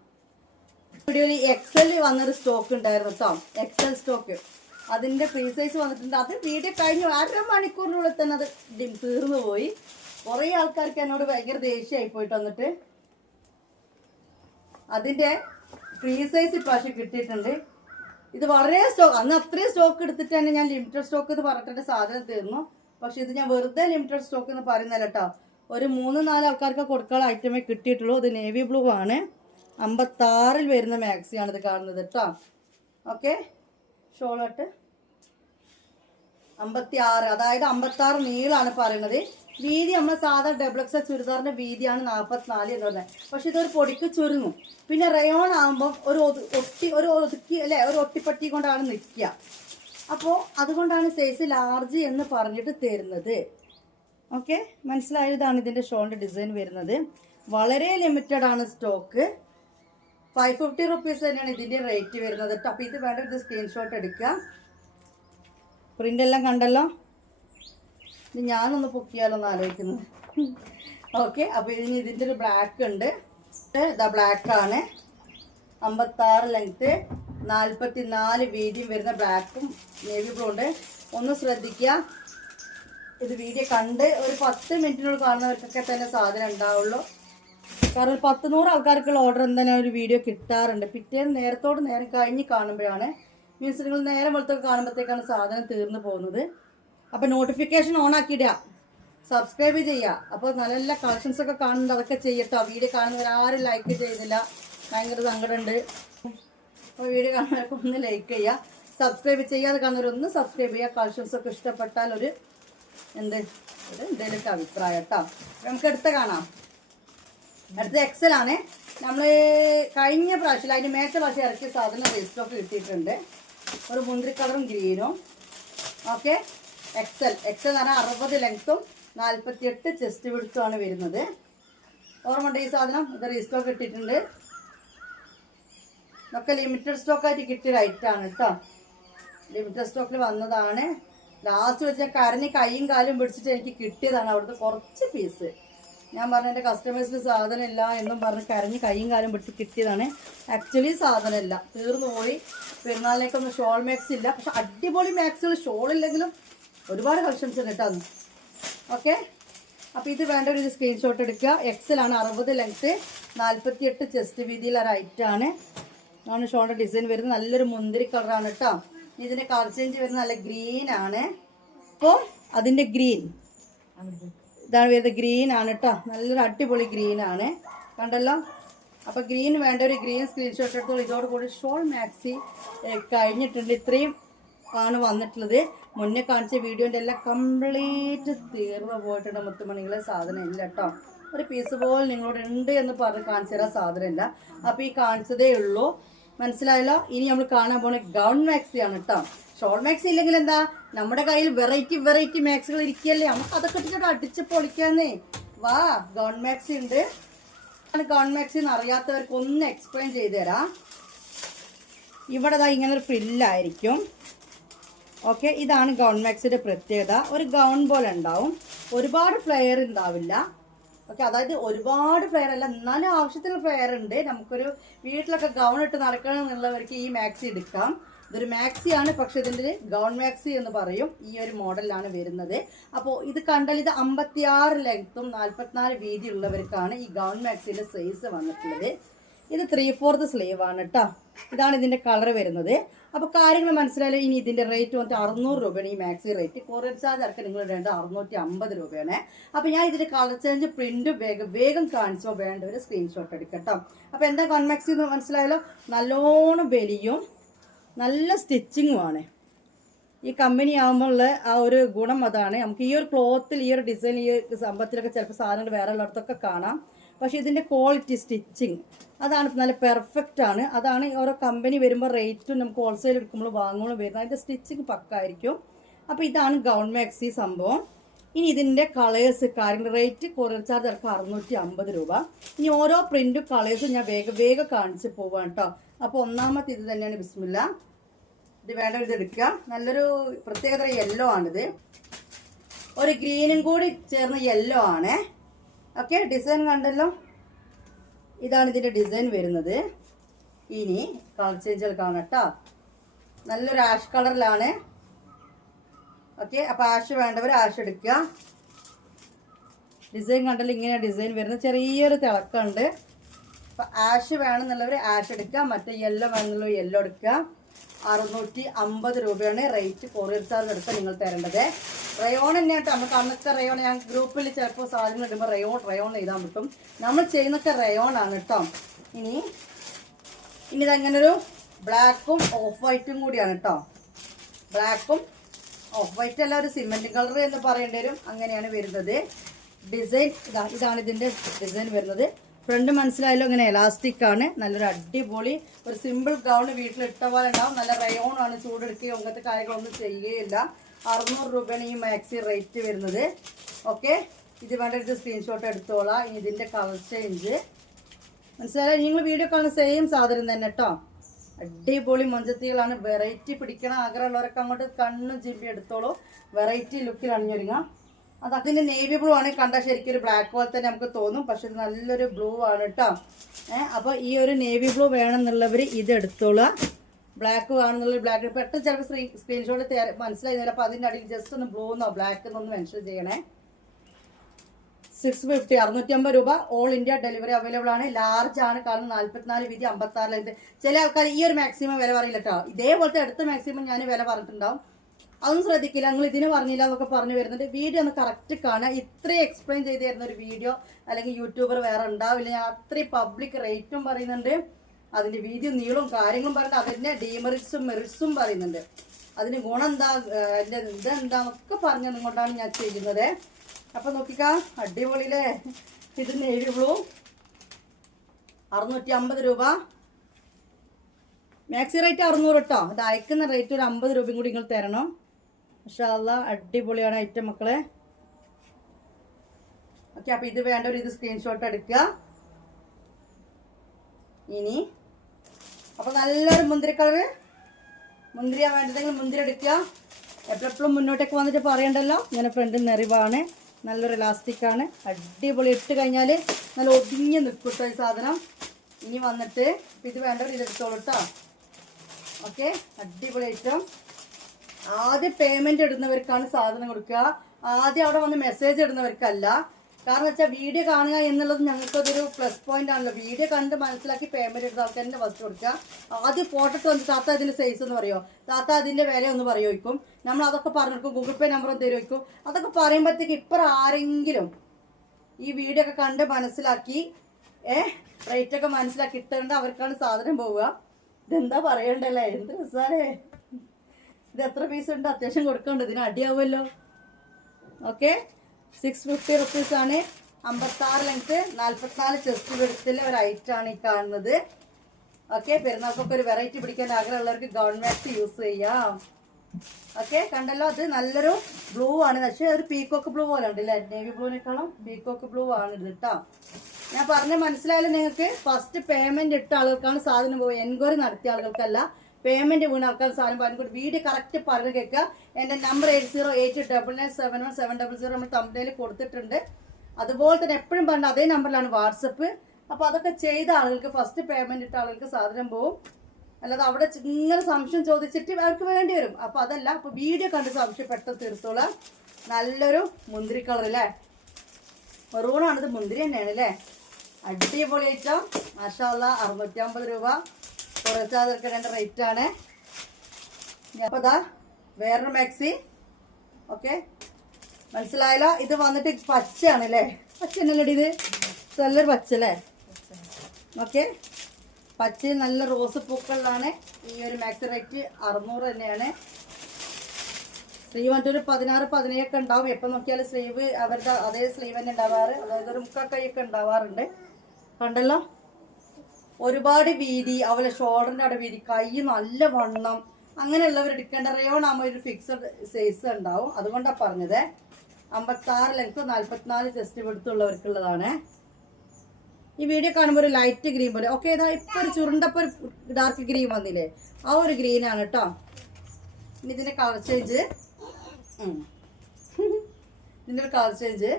വീഡിയോയിൽ എക്സൽ വന്നൊരു സ്റ്റോക്ക് ഉണ്ടായിരുന്നു കേട്ടോ, എക്സൽ സ്റ്റോക്ക്. അതിൻ്റെ ഫ്രീ സൈസ് വന്നിട്ടുണ്ട്. അത് വീഡിയോ കഴിഞ്ഞു 1/2 മണിക്കൂറിനുള്ളിൽ തന്നെ അത് തീർന്നു പോയി. കുറേ ആൾക്കാർക്ക് എന്നോട് ഭയങ്കര ദേഷ്യമായി പോയിട്ട് വന്നിട്ട് അതിൻ്റെ ഫ്രീ സൈസ് ഇപ്രാവശ്യം കിട്ടിയിട്ടുണ്ട്. ഇത് വളരെ സ്റ്റോക്ക്, അന്ന് അത്രയും സ്റ്റോക്ക് എടുത്തിട്ട് തന്നെ ഞാൻ ലിമിറ്റഡ് സ്റ്റോക്ക് എന്ന് പറഞ്ഞിട്ട് സാധനം തീർന്നു. പക്ഷെ ഇത് ഞാൻ വെറുതെ ലിമിറ്റഡ് സ്റ്റോക്ക് എന്ന് പറയുന്നില്ല കേട്ടോ. ഒരു 3-4 ആൾക്കാർക്ക് കൊടുക്കാനുള്ള ഐറ്റമേ കിട്ടിയിട്ടുള്ളൂ. ഇത് നേവി ബ്ലൂ ആണ്, 56 വരുന്ന മാക്സിയാണ് ഇത് കാണുന്നത് കേട്ടോ. ഓക്കെ, ഷോളായിട്ട് 56, അതായത് 56 നീളാണ് പറയുന്നത്. വീതി നമ്മൾ സാധാരണ ഡബിൾ എക്സൽ ചുരിദാറിൻ്റെ വീതിയാണ് 44 എന്ന് പറഞ്ഞത്. പക്ഷെ ഇതൊരു പൊടിക്ക് ചുരുങ്ങും. പിന്നെ റയോൺ ആകുമ്പോൾ ഒരു ഒതുക്കി അല്ലേ, ഒരു ഒട്ടിപ്പട്ടി കൊണ്ടാണ് നിൽക്കുക. അപ്പോൾ അതുകൊണ്ടാണ് സൈസ് ലാർജ് എന്ന് പറഞ്ഞിട്ട് തരുന്നത്. ഓക്കെ, മനസ്സിലായതാണ് ഇതിൻ്റെ ഷോളിൻ്റെ ഡിസൈൻ വരുന്നത്. വളരെ ലിമിറ്റഡ് ആണ് സ്റ്റോക്ക്. 550 റുപ്പീസ് തന്നെയാണ് ഇതിൻ്റെ റേറ്റ് വരുന്നത് കേട്ടോ. അപ്പോൾ ഇത് വേണ്ട ഇത് സ്ക്രീൻഷോട്ട് എടുക്കുക. പ്രിൻ്റ് എല്ലാം കണ്ടല്ലോ. ഇത് ഞാനൊന്ന് പൊക്കിയാലൊന്ന് ആലോചിക്കുന്നത്. ഓക്കെ, അപ്പോൾ ഇതിൻ്റെ ഒരു ബ്ലാക്ക് ഉണ്ട്. ഇതാ ബ്ലാക്കാണ്, 56 ലെങ്ത്ത് 44 വീതിയും വരുന്ന ബ്ലാക്കും നേവി ബ്ലൂ ഉണ്ട്. ഒന്ന് ശ്രദ്ധിക്കുക, ഇത് വീഡിയോ കണ്ട് ഒരു 10 മിനിറ്റിനുള്ളിൽ കാണുന്നവർക്കൊക്കെ തന്നെ സാധനം ഉണ്ടാവുള്ളൂ. കാരണം 100-100 ആൾക്കാർക്കുള്ള ഓർഡർ എന്തായാലും ഒരു വീഡിയോ കിട്ടാറുണ്ട്. പിറ്റേന്ന് നേരത്തോട് നേരം കഴിഞ്ഞ് കാണുമ്പോഴാണ്, മീൻസ് നിങ്ങൾ നേരം വെളുത്തൊക്കെ കാണുമ്പോഴത്തേക്കാണ് സാധനം തീർന്നു പോകുന്നത്. അപ്പോൾ നോട്ടിഫിക്കേഷൻ ഓൺ ആക്കിയിടുക. സബ്സ്ക്രൈബ് ചെയ്യുക. അപ്പോൾ നല്ല നല്ല കളക്ഷൻസ് ഒക്കെ കാണുന്നുണ്ട്, അതൊക്കെ ചെയ്യട്ടോ. വീഡിയോ കാണുന്നവരാരും ലൈക്ക് ചെയ്യുന്നില്ല, ഭയങ്കര സങ്കടമുണ്ട്. അപ്പോൾ വീഡിയോ കാണുന്നവരൊക്കെ ഒന്ന് ലൈക്ക് ചെയ്യുക, സബ്സ്ക്രൈബ് ചെയ്യാതെ കാണുന്നവരൊന്ന് സബ്സ്ക്രൈബ് ചെയ്യുക. കളക്ഷൻസ് ഒക്കെ ഇഷ്ടപ്പെട്ടാൽ ഒരു എന്തെങ്കിലുമൊക്കെ അഭിപ്രായം കേട്ടോ. നമുക്ക് അടുത്ത കാണാം. അടുത്ത എക്സൽ ആണ്. നമ്മൾ കഴിഞ്ഞ പ്രാവശ്യം അതിന് മേച്ച പ്രാവശ്യം ഇറക്കിയ സാധനം റീസ്റ്റോക്ക് കിട്ടിയിട്ടുണ്ട്. ഒരു മുന്തിരി കളറും ഗ്രീനും. ഓക്കെ, എക്സൽ എന്ന് പറഞ്ഞാൽ 60 ലെങ്ത്തും 48 ചെസ്റ്റ് വിടുത്തുമാണ് വരുന്നത്. ഓർമ്മയുണ്ട് ഈ സാധനം? ഇത് റീസ്റ്റോക്ക് കിട്ടിയിട്ടുണ്ട്. ഇതൊക്കെ ലിമിറ്റഡ് സ്റ്റോക്കായിട്ട് കിട്ടിയ ഐറ്റാണ് കേട്ടോ. ലിമിറ്റഡ് സ്റ്റോക്കിൽ വന്നതാണ്. ലാസ്റ്റ് വെച്ച് ഞാൻ കരഞ്ഞ് കൈയും കാലും പിടിച്ചിട്ട് എനിക്ക് കിട്ടിയതാണ് അവിടുത്തെ കുറച്ച് പീസ്. ഞാൻ പറഞ്ഞ എൻ്റെ കസ്റ്റമേഴ്സിന് സാധനമില്ല എന്നും പറഞ്ഞ് കരഞ്ഞ് കൈയും കാലും പിടിച്ച് കിട്ടിയതാണ്. ആക്ച്വലി സാധനമില്ല, തീർന്നു പോയി. പെരുന്നാളിലേക്കൊന്നും ഷോൾ മാക്സ് ഇല്ല. പക്ഷെ അടിപൊളി മാക്സുകൾ, ഷോൾ ഇല്ലെങ്കിലും ഒരുപാട് കളക്ഷൻസ് ഉണ്ട് കേട്ടോ. ഓക്കെ, അപ്പോൾ ഇത് വേണ്ടവർ ഇത് സ്ക്രീൻഷോട്ട് എടുക്കുക. എക്സൽ ആണ്, 60 ലെങ്ത്ത് 48 ചെസ്റ്റ് വീതിയിലൊരു ഐറ്റാണ്. ആണ് ഷോളിൻ്റെ ഡിസൈൻ വരുന്നത്. നല്ലൊരു മുന്തിരി കളറാണ് കേട്ടോ. ഇതിൻ്റെ കളർ ചേഞ്ച് വരുന്നത് നല്ല ഗ്രീൻ ആണ്. അപ്പോൾ അതിൻ്റെ ഗ്രീൻ ഇതാണ് വരുന്നത്. ഗ്രീൻ ആണ് കേട്ടോ, നല്ലൊരു അടിപൊളി ഗ്രീൻ ആണ്, കണ്ടല്ലോ. അപ്പോൾ ഗ്രീൻ വേണ്ട ഒരു ഗ്രീൻ സ്ക്രീൻഷോട്ട് എടുത്തോളൂ. ഇതോടുകൂടി ഷോൾ മാക്സി കഴിഞ്ഞിട്ടുണ്ട്. ഇത്രയും ആണ് വന്നിട്ടുള്ളത്. മുന്നേ കാണിച്ച വീഡിയോൻ്റെ എല്ലാം കംപ്ലീറ്റ് തീർന്നു പോയിട്ടുണ്ട്. മുത്തുമണികളെ സാധനം ഇല്ല കേട്ടോ. ഒരു പീസ് പോലും നിങ്ങളോട് ഉണ്ട് എന്ന് പറഞ്ഞ് കാണിച്ചു തരാൻ സാധനമില്ല. അപ്പോൾ ഈ കാണിച്ചതേ ഉള്ളൂ, മനസ്സിലായല്ലോ. ഇനി നമ്മൾ കാണാൻ പോകുന്ന ഗൗൺ മാക്സി ആണ് കേട്ടോ. ഷോൾ മാക്സി ഇല്ലെങ്കിൽ എന്താ, നമ്മുടെ കയ്യിൽ വെറൈറ്റി മാക്സികൾ ഇരിക്കുകയല്ലേ, നമുക്ക് അതൊക്കെ ഇട്ടിട്ട് അടിച്ച് പൊളിക്കാന്നേ. വാ, ഗൗൺ മാക്സി ഉണ്ട്. ഗൗൺ മാക്സി എന്ന് അറിയാത്തവർക്ക് ഒന്ന് എക്സ്പ്ലെയിൻ ചെയ്തു തരാം. ഇവിടെ ഇങ്ങനെ ഒരു ഫ്രില്ലായിരിക്കും. ഓക്കെ, ഇതാണ് ഗൗൺ മാക്സിയുടെ പ്രത്യേകത. ഒരു ഗൗൺ പോലെ ഉണ്ടാവും, ഒരുപാട് ഫ്ലെയർ ഉണ്ടാവില്ല. ഓക്കെ, അതായത് ഒരുപാട് ഫ്ലെയർ അല്ല, എന്നാലും ആവശ്യത്തിന് ഫ്ലെയർ ഉണ്ട്. നമുക്കൊരു വീട്ടിലൊക്കെ ഗൗൺ ഇട്ട് നടക്കണം എന്നുള്ളവർക്ക് ഈ മാക്സി എടുക്കാം. ഇതൊരു മാക്സിയാണ്, പക്ഷെ ഇതിൻ്റെ ഗൗൺ മാക്സി എന്ന് പറയും. ഈ ഒരു മോഡലിലാണ് വരുന്നത്. അപ്പോൾ ഇത് കണ്ടാൽ ഇത് 56 ലെങ്ത്തും 44 വീതി ഉള്ളവർക്കാണ് ഈ ഗൗൺ മാക്സിയുടെ സൈസ് വന്നിട്ടുള്ളത്. ഇത് 3/4 സ്ലീവ് ആണ് കേട്ടോ. ഇതാണ് ഇതിൻ്റെ കളർ വരുന്നത്. അപ്പോൾ കാര്യങ്ങൾ മനസ്സിലായാലും. ഇനി ഇതിൻ്റെ റേറ്റ് വന്നിട്ട് 600 രൂപയാണ് ഈ മാക്സി റേറ്റ്. കൊറിയർ ചാർജ് അടക്കം നിങ്ങൾ ഇടേണ്ട 650 രൂപയാണ്. അപ്പോൾ ഞാൻ ഇതിൻ്റെ കളർ ചേഞ്ച് പ്രിന്റ് വേഗം കാണിച്ചോ, വേണ്ടവർ സ്ക്രീൻഷോട്ട് എടുക്കട്ടോ. അപ്പോൾ എന്താ ഗൗൺ മാക്സി എന്ന് മനസ്സിലായാലോ. നല്ലോണം വലിയും നല്ല സ്റ്റിച്ചിങ്ങുമാണ്. ഈ കമ്പനി ആകുമ്പോൾ ഉള്ള ആ ഒരു ഗുണം അതാണ്. നമുക്ക് ഈ ഒരു ക്ലോത്തിൽ, ഈ ഒരു ഡിസൈൻ, ഈ സംഭവത്തിലൊക്കെ ചിലപ്പോൾ സാധനങ്ങൾ വേറെ ഉള്ളിടത്തൊക്കെ കാണാം. പക്ഷേ ഇതിൻ്റെ ക്വാളിറ്റി സ്റ്റിച്ചിങ് അതാണ് നല്ല പെർഫെക്റ്റ് ആണ്. അതാണ് ഓരോ കമ്പനി വരുമ്പോൾ റേറ്റും നമുക്ക് ഹോൾസെയിൽ എടുക്കുമ്പോൾ വാങ്ങുമ്പോൾ വരുന്നത്. അതിൻ്റെ സ്റ്റിച്ചിങ് പക്കായിരിക്കും. അപ്പോൾ ഇതാണ് ഗൗൺ മാക്സി സംഭവം. ഇനി ഇതിൻ്റെ കളേഴ്സ് കാര്യങ്ങൾ റേറ്റ് കൊറിയർ ചാർജ് അടക്കം 650 രൂപ. ഇനി ഓരോ പ്രിൻറ്റും കളേഴ്സും ഞാൻ വേഗം കാണിച്ച് പോവാണ് കേട്ടോ. അപ്പോൾ ഒന്നാമത്തെ ഇത് തന്നെയാണ്. ബിസ്മില്ല, ഇത് വേണ്ട ഇത് എടുക്കുക. നല്ലൊരു പ്രത്യേകത യെല്ലോ ആണിത്. ഒരു ഗ്രീനും കൂടി ചേർന്ന യെല്ലോ ആണ്. ഓക്കെ, ഡിസൈൻ കണ്ടല്ലോ. ഇതാണ് ഇതിൻ്റെ ഡിസൈൻ വരുന്നത്. ഇനി കളർ ചേഞ്ചുകൾ കാണാം കേട്ടോ. നല്ലൊരു ആഷ് കളറിലാണ്. ഓക്കെ, അപ്പോൾ ആഷ് വേണ്ടവർ ആഷ് എടുക്കുക. ഡിസൈൻ കണ്ടല്ലോ, ഇങ്ങനെ ഡിസൈൻ വരുന്നത്. ചെറിയൊരു തിളക്കമുണ്ട്. അപ്പോൾ ആഷ് വേണമെന്നുള്ളവർ ആഷ് എടുക്കുക. മറ്റേ യെല്ലോ വേണമെന്നുള്ളവർ യെല്ലോ എടുക്കുക. 650 രൂപയാണ് റേറ്റ്. കൊറിയർ ചാർജ് എടുത്താൽ നിങ്ങൾ തരേണ്ടത്. റയോൺ തന്നെയാട്ടോ. നമുക്ക് അന്നത്തെ റയോൺ ഞാൻ ഗ്രൂപ്പിൽ ചിലപ്പോൾ സാധനങ്ങൾ ഇടുമ്പോൾ റയോൺ എഴുതാൻ പറ്റും. നമ്മൾ ചെയ്യുന്നൊക്കെ റയോൺ ആണ് കേട്ടോ. ഇനി ഇതങ്ങനൊരു ബ്ലാക്കും ഓഫ് വൈറ്റും കൂടിയാണ് കേട്ടോ. ബ്ലാക്കും ഓഫ് വൈറ്റ് അല്ല, ഒരു സിമെന്റ് കളർ എന്ന് പറയേണ്ടി വരും. അങ്ങനെയാണ് വരുന്നത്. ഡിസൈൻ ഇതാണ് ഇതിൻ്റെ ഡിസൈൻ വരുന്നത്. ഫ്രണ്ട് മനസ്സിലായല്ലോ, ഇങ്ങനെ എലാസ്റ്റിക് ആണ്. നല്ലൊരു അടിപൊളി ഒരു സിമ്പിൾ ഗൗൺ വീട്ടിലിട്ട പോലെ ഉണ്ടാവും. നല്ല റയോൺ ആണ്, ചൂടെടുക്കുകയോ അങ്ങനത്തെ കാര്യങ്ങളൊന്നും ചെയ്യുകയില്ല. 600 രൂപയാണ് ഈ മാക്സി റേറ്റ് വരുന്നത്. ഓക്കെ, ഇത് വേണ്ട ഇത് സ്ക്രീൻഷോട്ട് എടുത്തോളാം. ഇനി ഇതിൻ്റെ കളർ ചേഞ്ച് മനസ്സിലായോ. നിങ്ങൾ വീഡിയോ കാണുന്ന സെയിം സാധനം തന്നെ കേട്ടോ. അടിപൊളി മൊഞ്ചത്തികളാണ്. വെറൈറ്റി പിടിക്കണം ആഗ്രഹമുള്ളവരൊക്കെ അങ്ങോട്ട് കണ്ണും ചിമ്പി എടുത്തോളൂ. വെറൈറ്റി ലുക്കിൽ അണിഞ്ഞൊരുങ്ങാം. അതിൻ്റെ നേവി ബ്ലൂ ആണ്. കണ്ടാൽ ശരിക്കും ഒരു ബ്ലാക്ക് പോലെ തന്നെ നമുക്ക് തോന്നും, പക്ഷെ ഇത് നല്ലൊരു ബ്ലൂ ആണ് കേട്ടോ. അപ്പോൾ ഈ ഒരു നേവി ബ്ലൂ വേണമെന്നുള്ളവർ ഇത് എടുത്തോളുക. ബ്ലാക്ക് വേണമെന്നുള്ളൊരു ബ്ലാക്ക് പെട്ടെന്ന് ചിലപ്പോൾ സ്ക്രീൻഷോട്ട് മനസ്സിലായിരുന്നില്ല. അപ്പോൾ അതിൻ്റെ അടിയിൽ ജസ്റ്റ് ഒന്ന് ബ്ലൂ എന്നോ ബ്ലാക്ക് എന്നൊന്ന് മെൻഷൻ ചെയ്യണേ. 650 650 രൂപ. ഓൾ ഇന്ത്യ ഡെലിവറി അവൈലബിൾ ആണ്. ലാർജ് ആണ്, കാരണം 44 വീതി 56 ലെങ്ത്. ചില ആൾക്കാർ ഈ ഒരു മാക്സിമം വില പറയില്ല കേട്ടോ. ഇതേപോലത്തെ അടുത്ത മാക്സിമം ഞാൻ വില പറഞ്ഞിട്ടുണ്ടാവും. അതൊന്നും ശ്രദ്ധിക്കില്ല, നിങ്ങൾ ഇതിന് പറഞ്ഞില്ല എന്നൊക്കെ പറഞ്ഞു വരുന്നുണ്ട്. വീഡിയോ ഒന്ന് കറക്റ്റ് കാണുക. ഇത്രയും എക്സ്പ്ലെയിൻ ചെയ്ത് തരുന്ന ഒരു വീഡിയോ അല്ലെങ്കിൽ യൂട്യൂബർ വേറെ ഉണ്ടാവില്ല. ഞാൻ അത്രയും പബ്ലിക് റേറ്റും പറയുന്നുണ്ട്, അതിൻ്റെ വീഡിയോ നീളവും കാര്യങ്ങളും പറയുന്നത്, അതിൻ്റെ ഡീമെറിറ്റ്സും മെറിറ്റ്സും പറയുന്നുണ്ട്, അതിന് ഗുണം എന്താ, അതിൻ്റെ ഇതെന്താന്നൊക്കെ പറഞ്ഞതും കൊണ്ടാണ് ഞാൻ ചെയ്യുന്നത്. അപ്പം നോക്കിക്കാ, അടിപൊളിയില്ലേ. ഇത് നേവി ബ്ലൂ 650 രൂപ. മാക്സി റേറ്റ് 600 കേട്ടോ. ഇത് അയക്കുന്ന റേറ്റ് ഒരു 50 രൂപയും കൂടി നിങ്ങൾ തരണം. മാഷാ അല്ലാഹ്, അടിപൊളിയാണ് ഐറ്റം മക്കളെ. ഓക്കെ, അപ്പം ഇത് വേണ്ടവർ ഇത് സ്ക്രീൻഷോട്ട് എടുക്കുക. ഇനി അപ്പം നല്ലൊരു മുന്തിരി കളറ്, മുന്തിരിയാണ് വേണ്ടതെങ്കിൽ മുന്തിരി എടുക്കുക. എപ്പോഴെപ്പോഴും മുന്നോട്ടേക്ക് വന്നിട്ട് പറയണ്ടല്ലോ. ഇങ്ങനെ ഫ്രണ്ടിൽ നെറിവാണ്, നല്ലൊരു ഇലാസ്റ്റിക്കാണ്, അടിപൊളി. ഇട്ട് കഴിഞ്ഞാൽ നല്ല ഒതുങ്ങി നിൽക്കും ഈ സാധനം. ഇനി വന്നിട്ട് ഇത് വേണ്ടവർ ഇതെടുത്തോളൂ കേട്ടോ. ഓക്കെ, അടിപൊളി ഐറ്റം. ആദ്യം പേയ്മെന്റ് ഇടുന്നവർക്കാണ് സാധനം കൊടുക്കുക, ആദ്യം അവിടെ വന്ന് മെസ്സേജ് ഇടുന്നവർക്കല്ല. കാരണം വെച്ചാൽ വീഡിയോ കാണുക എന്നുള്ളത് ഞങ്ങൾക്കതൊരു പ്ലസ് പോയിന്റ് ആണല്ലോ. വീഡിയോ കണ്ട് മനസ്സിലാക്കി പേയ്മെന്റ് എടുത്ത ആൾക്കാരുടെ ഫസ്റ്റ് കൊടുക്കുക. ആദ്യം ഫോട്ടോ ഇട്ട് വന്ന് താത്ത അതിന്റെ സൈസ് ഒന്ന് പറയുമോ, താത്ത അതിന്റെ വില ഒന്ന് പറയുമായിരിക്കും. നമ്മൾ അതൊക്കെ പറഞ്ഞു കൊടുക്കും, ഗൂഗിൾ പേ നമ്പർ തരുമായിരിക്കും. അതൊക്കെ പറയുമ്പോഴത്തേക്ക് ഇപ്പം ആരെങ്കിലും ഈ വീഡിയോ ഒക്കെ കണ്ട് മനസ്സിലാക്കി റേറ്റ് ഒക്കെ മനസ്സിലാക്കി ഇട്ടേണ്ട അവർക്കാണ് സാധനം പോവുക. ഇതെന്താ പറയണ്ടല്ലേ, എന്ത് രസാലേ. ഇത് എത്ര പീസ് ഉണ്ട്, അത്യാവശ്യം കൊടുക്കണ്ട്, ഇതിന് അടിയാവുമല്ലോ. ഓക്കെ, 650 റുപ്പീസ് ആണ്. 56 ലെങ്ത്, 44 ചെസ്റ്റ് വെടുത്തിലെ ഒരു ഐറ്റാണ് ഈ കാണുന്നത്. ഓക്കെ, പെരുന്നാൾക്കൊക്കെ ഒരു വെറൈറ്റി പിടിക്കാൻ ആഗ്രഹമുള്ളവർക്ക് ഗൗൺ മാക്സ് യൂസ് ചെയ്യാം. ഓക്കെ, കണ്ടല്ലോ, അത് നല്ലൊരു ബ്ലൂ ആണ്. പക്ഷേ ഒരു പീക്കോക്ക് ബ്ലൂ പോലെ ഉണ്ട് അല്ലേ, നേവി ബ്ലൂവിനേക്കാളും പീക്കോക്ക് ബ്ലൂ ആണ് ഇത് കേട്ടോ. ഞാൻ പറഞ്ഞ മനസ്സിലായാലും നിങ്ങൾക്ക്. ഫസ്റ്റ് പേയ്മെന്റ് ഇട്ട ആളുകൾക്കാണ് സാധനം പോവുക, എൻക്വയറി നടത്തിയ ആളുകൾക്കല്ല. പേയ്മെന്റ് വീണ ആൾക്കാർ സാധനം പറഞ്ഞു. വീഡിയോ കറക്റ്റ് പറഞ്ഞു കേൾക്കുക. എൻ്റെ നമ്പർ 8089971700 നമ്മൾ തമ്പനയിൽ കൊടുത്തിട്ടുണ്ട്. അതുപോലെ തന്നെ എപ്പോഴും പറഞ്ഞ അതേ നമ്പറിലാണ് വാട്സപ്പ്. അപ്പോൾ അതൊക്കെ ചെയ്ത ആളുകൾക്ക്, ഫസ്റ്റ് പേയ്മെന്റ് ഇട്ട ആളുകൾക്ക് സാധനം പോവും. അല്ലാതെ അവിടെ ഇങ്ങനെ സംശയം ചോദിച്ചിട്ട് അവർക്ക് വേണ്ടി വരും. അപ്പോൾ അതല്ല, അപ്പോൾ വീഡിയോ കണ്ട് സംശയം പെട്ടെന്ന് തീർത്തോളാം. നല്ലൊരു മുന്തിരി കളർ അല്ലേ, മെറൂണാണിത്, മുന്തിരി തന്നെയാണ് അല്ലേ. അടിപൊളി ഐറ്റം. മാഷാ അല്ലാഹ്, 650 രൂപ. കുറച്ചാതെടുക്കേണ്ട റേറ്റ് ആണ്. അപ്പോൾ ഇതാ വേറൊരു മാക്സി. ഓക്കെ, മനസ്സിലായല്ലോ. ഇത് വന്നിട്ട് പച്ചയാണ് അല്ലേ, പച്ച തന്നെയല്ലേ ഇത്, നല്ലൊരു പച്ച അല്ലേ. ഓക്കെ, പച്ച നല്ല റോസ് പൂക്കളിലാണ് ഈ ഒരു മാക്സി റേറ്റ്. 600 തന്നെയാണ്. സ്ലീവ് വന്നിട്ട് ഒരു 16-17 ഒക്കെ ഉണ്ടാവും. എപ്പം നോക്കിയാലും സ്ലീവ് അവരുടെ അതേ സ്ലീവ് തന്നെ ഉണ്ടാവാറ്, അതായത് ഒരു മുക്കാൽ കൈയൊക്കെ ഉണ്ടാവാറുണ്ട്. കണ്ടല്ലോ, ഒരുപാട് വീതി, അതുപോലെ ഷോൾഡറിൻ്റെ അവിടെ വീതി, കൈ നല്ല വണ്ണം, അങ്ങനെയുള്ളവർ എടുക്കേണ്ട. റയോൺ ആകുമ്പോൾ ഒരു ഫിക്സഡ് സൈസ് ഉണ്ടാവും, അതുകൊണ്ടാണ് പറഞ്ഞത്. 56 ലെങ്ത്, 44 ചെസ്റ്റ് വെടുത്തുള്ളവർക്കുള്ളതാണ്. ഈ വീഡിയോ കാണുമ്പോൾ ഒരു ലൈറ്റ് ഗ്രീൻ പോലെ. ഓക്കെ, ഇതാ ഇപ്പോൾ ഒരു ചുരുണ്ടപ്പോൾ ഒരു ഡാർക്ക് ഗ്രീൻ വന്നില്ലേ, ആ ഒരു ഗ്രീനാണ് കേട്ടോ. ഇനി ഇതിൻ്റെ കളർ ചേഞ്ച്, ഇതിൻ്റെ ഒരു കളർ ചേഞ്ച്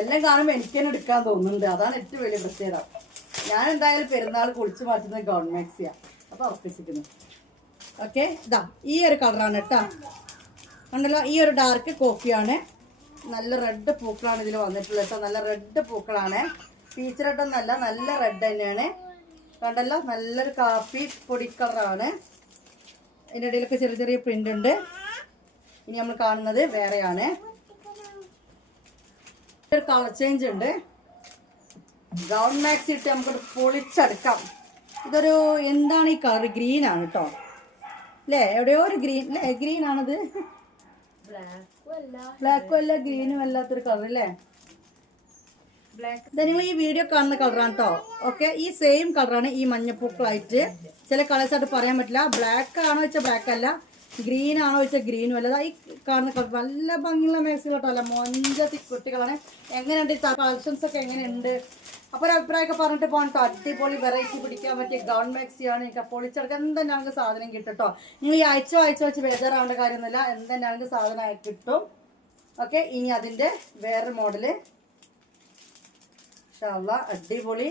എല്ലാം കാണുമ്പോൾ എനിക്ക് തന്നെ എടുക്കാൻ തോന്നുന്നുണ്ട്. അതാണ് ഏറ്റവും വലിയ പ്രത്യേകത. ഞാൻ എന്തായാലും പെരുന്നാൾ കുളിച്ച് മാറ്റുന്നത് ഗൗൺ മാക്സിയാണ്, അപ്പോൾ ഉറപ്പിച്ചിരിക്കുന്നു. ഓക്കെ, ഇതാ ഈ ഒരു കളറാണ് കേട്ടോ. കണ്ടല്ലോ, ഈ ഒരു ഡാർക്ക് കോഫിയാണ്. നല്ല റെഡ് പൂക്കളാണ് ഇതിൽ വന്നിട്ടുള്ളത് കേട്ടോ. നല്ല റെഡ് പൂക്കളാണ്, പീച്ച് റെഡ് ഒന്നല്ല, നല്ല റെഡ് തന്നെയാണ്. കണ്ടല്ലോ, നല്ലൊരു കാപ്പി പൊടി കളറാണ്. ഇതിൻ്റെ ഇടയിലൊക്കെ ചെറിയ ചെറിയ പ്രിന്റ് ഉണ്ട്. ഇനി നമ്മൾ കാണുന്നത് വേറെയാണ്. ഒരു കളർ ചേഞ്ച് ഉണ്ട്. ഗൗൺ മാക്സി ഇട്ട് നമുക്ക് പൊളിച്ചെടുക്കാം. ഇതൊരു എന്താണ് ഈ കളർ, ഗ്രീൻ ആണ് കേട്ടോ അല്ലേ, എവിടെയോ ഒരു ഗ്രീൻ അല്ലേ, ഗ്രീൻ ആണത്. ബ്ലാക്കും അല്ല ഗ്രീനും അല്ലാത്തൊരു കളർ അല്ലേ. നിങ്ങൾ ഈ വീഡിയോ കാണുന്ന കളറാണ് കേട്ടോ. ഓക്കെ, ഈ സെയിം കളറാണ് ഈ മഞ്ഞപ്പൂക്കളായിട്ട്. ചില കളേഴ്സായിട്ട് പറയാൻ പറ്റില്ല. ബ്ലാക്ക് ആണോ വെച്ചാൽ ബ്ലാക്ക് അല്ല, ഗ്രീൻ ആണോ വെച്ചാൽ ഗ്രീനും അല്ല. ഈ കാണുന്ന കളർ നല്ല ഭംഗിയുള്ള മാക്സികൾ കേട്ടോ, അല്ല മൊഞ്ചത്തി കുട്ടികളാണ്. എങ്ങനെയുണ്ട് കളക്ഷൻസ് ഒക്കെ എങ്ങനെയുണ്ട്, അപ്പോൾ ഒരു അഭിപ്രായമൊക്കെ പറഞ്ഞിട്ട് പോകാൻ കേട്ടോ. അടിപൊളി വെറൈറ്റി പിടിക്കാൻ പറ്റിയ ഗൗൺ മാക്സിയാണ്. എനിക്ക് പൊളിച്ചെടുക്കാൻ എന്തെന്നെ ഞങ്ങൾക്ക് സാധനം കിട്ടും കേട്ടോ. നിങ്ങൾ ഈ ആഴ്ച വെച്ച് ബേജാറാവേണ്ട കാര്യമൊന്നുമില്ല, എന്തെന്നെ ഞങ്ങൾക്ക് സാധനം കിട്ടും. ഓക്കെ, ഇനി അതിൻ്റെ വേറെ മോഡല് അടിപൊളി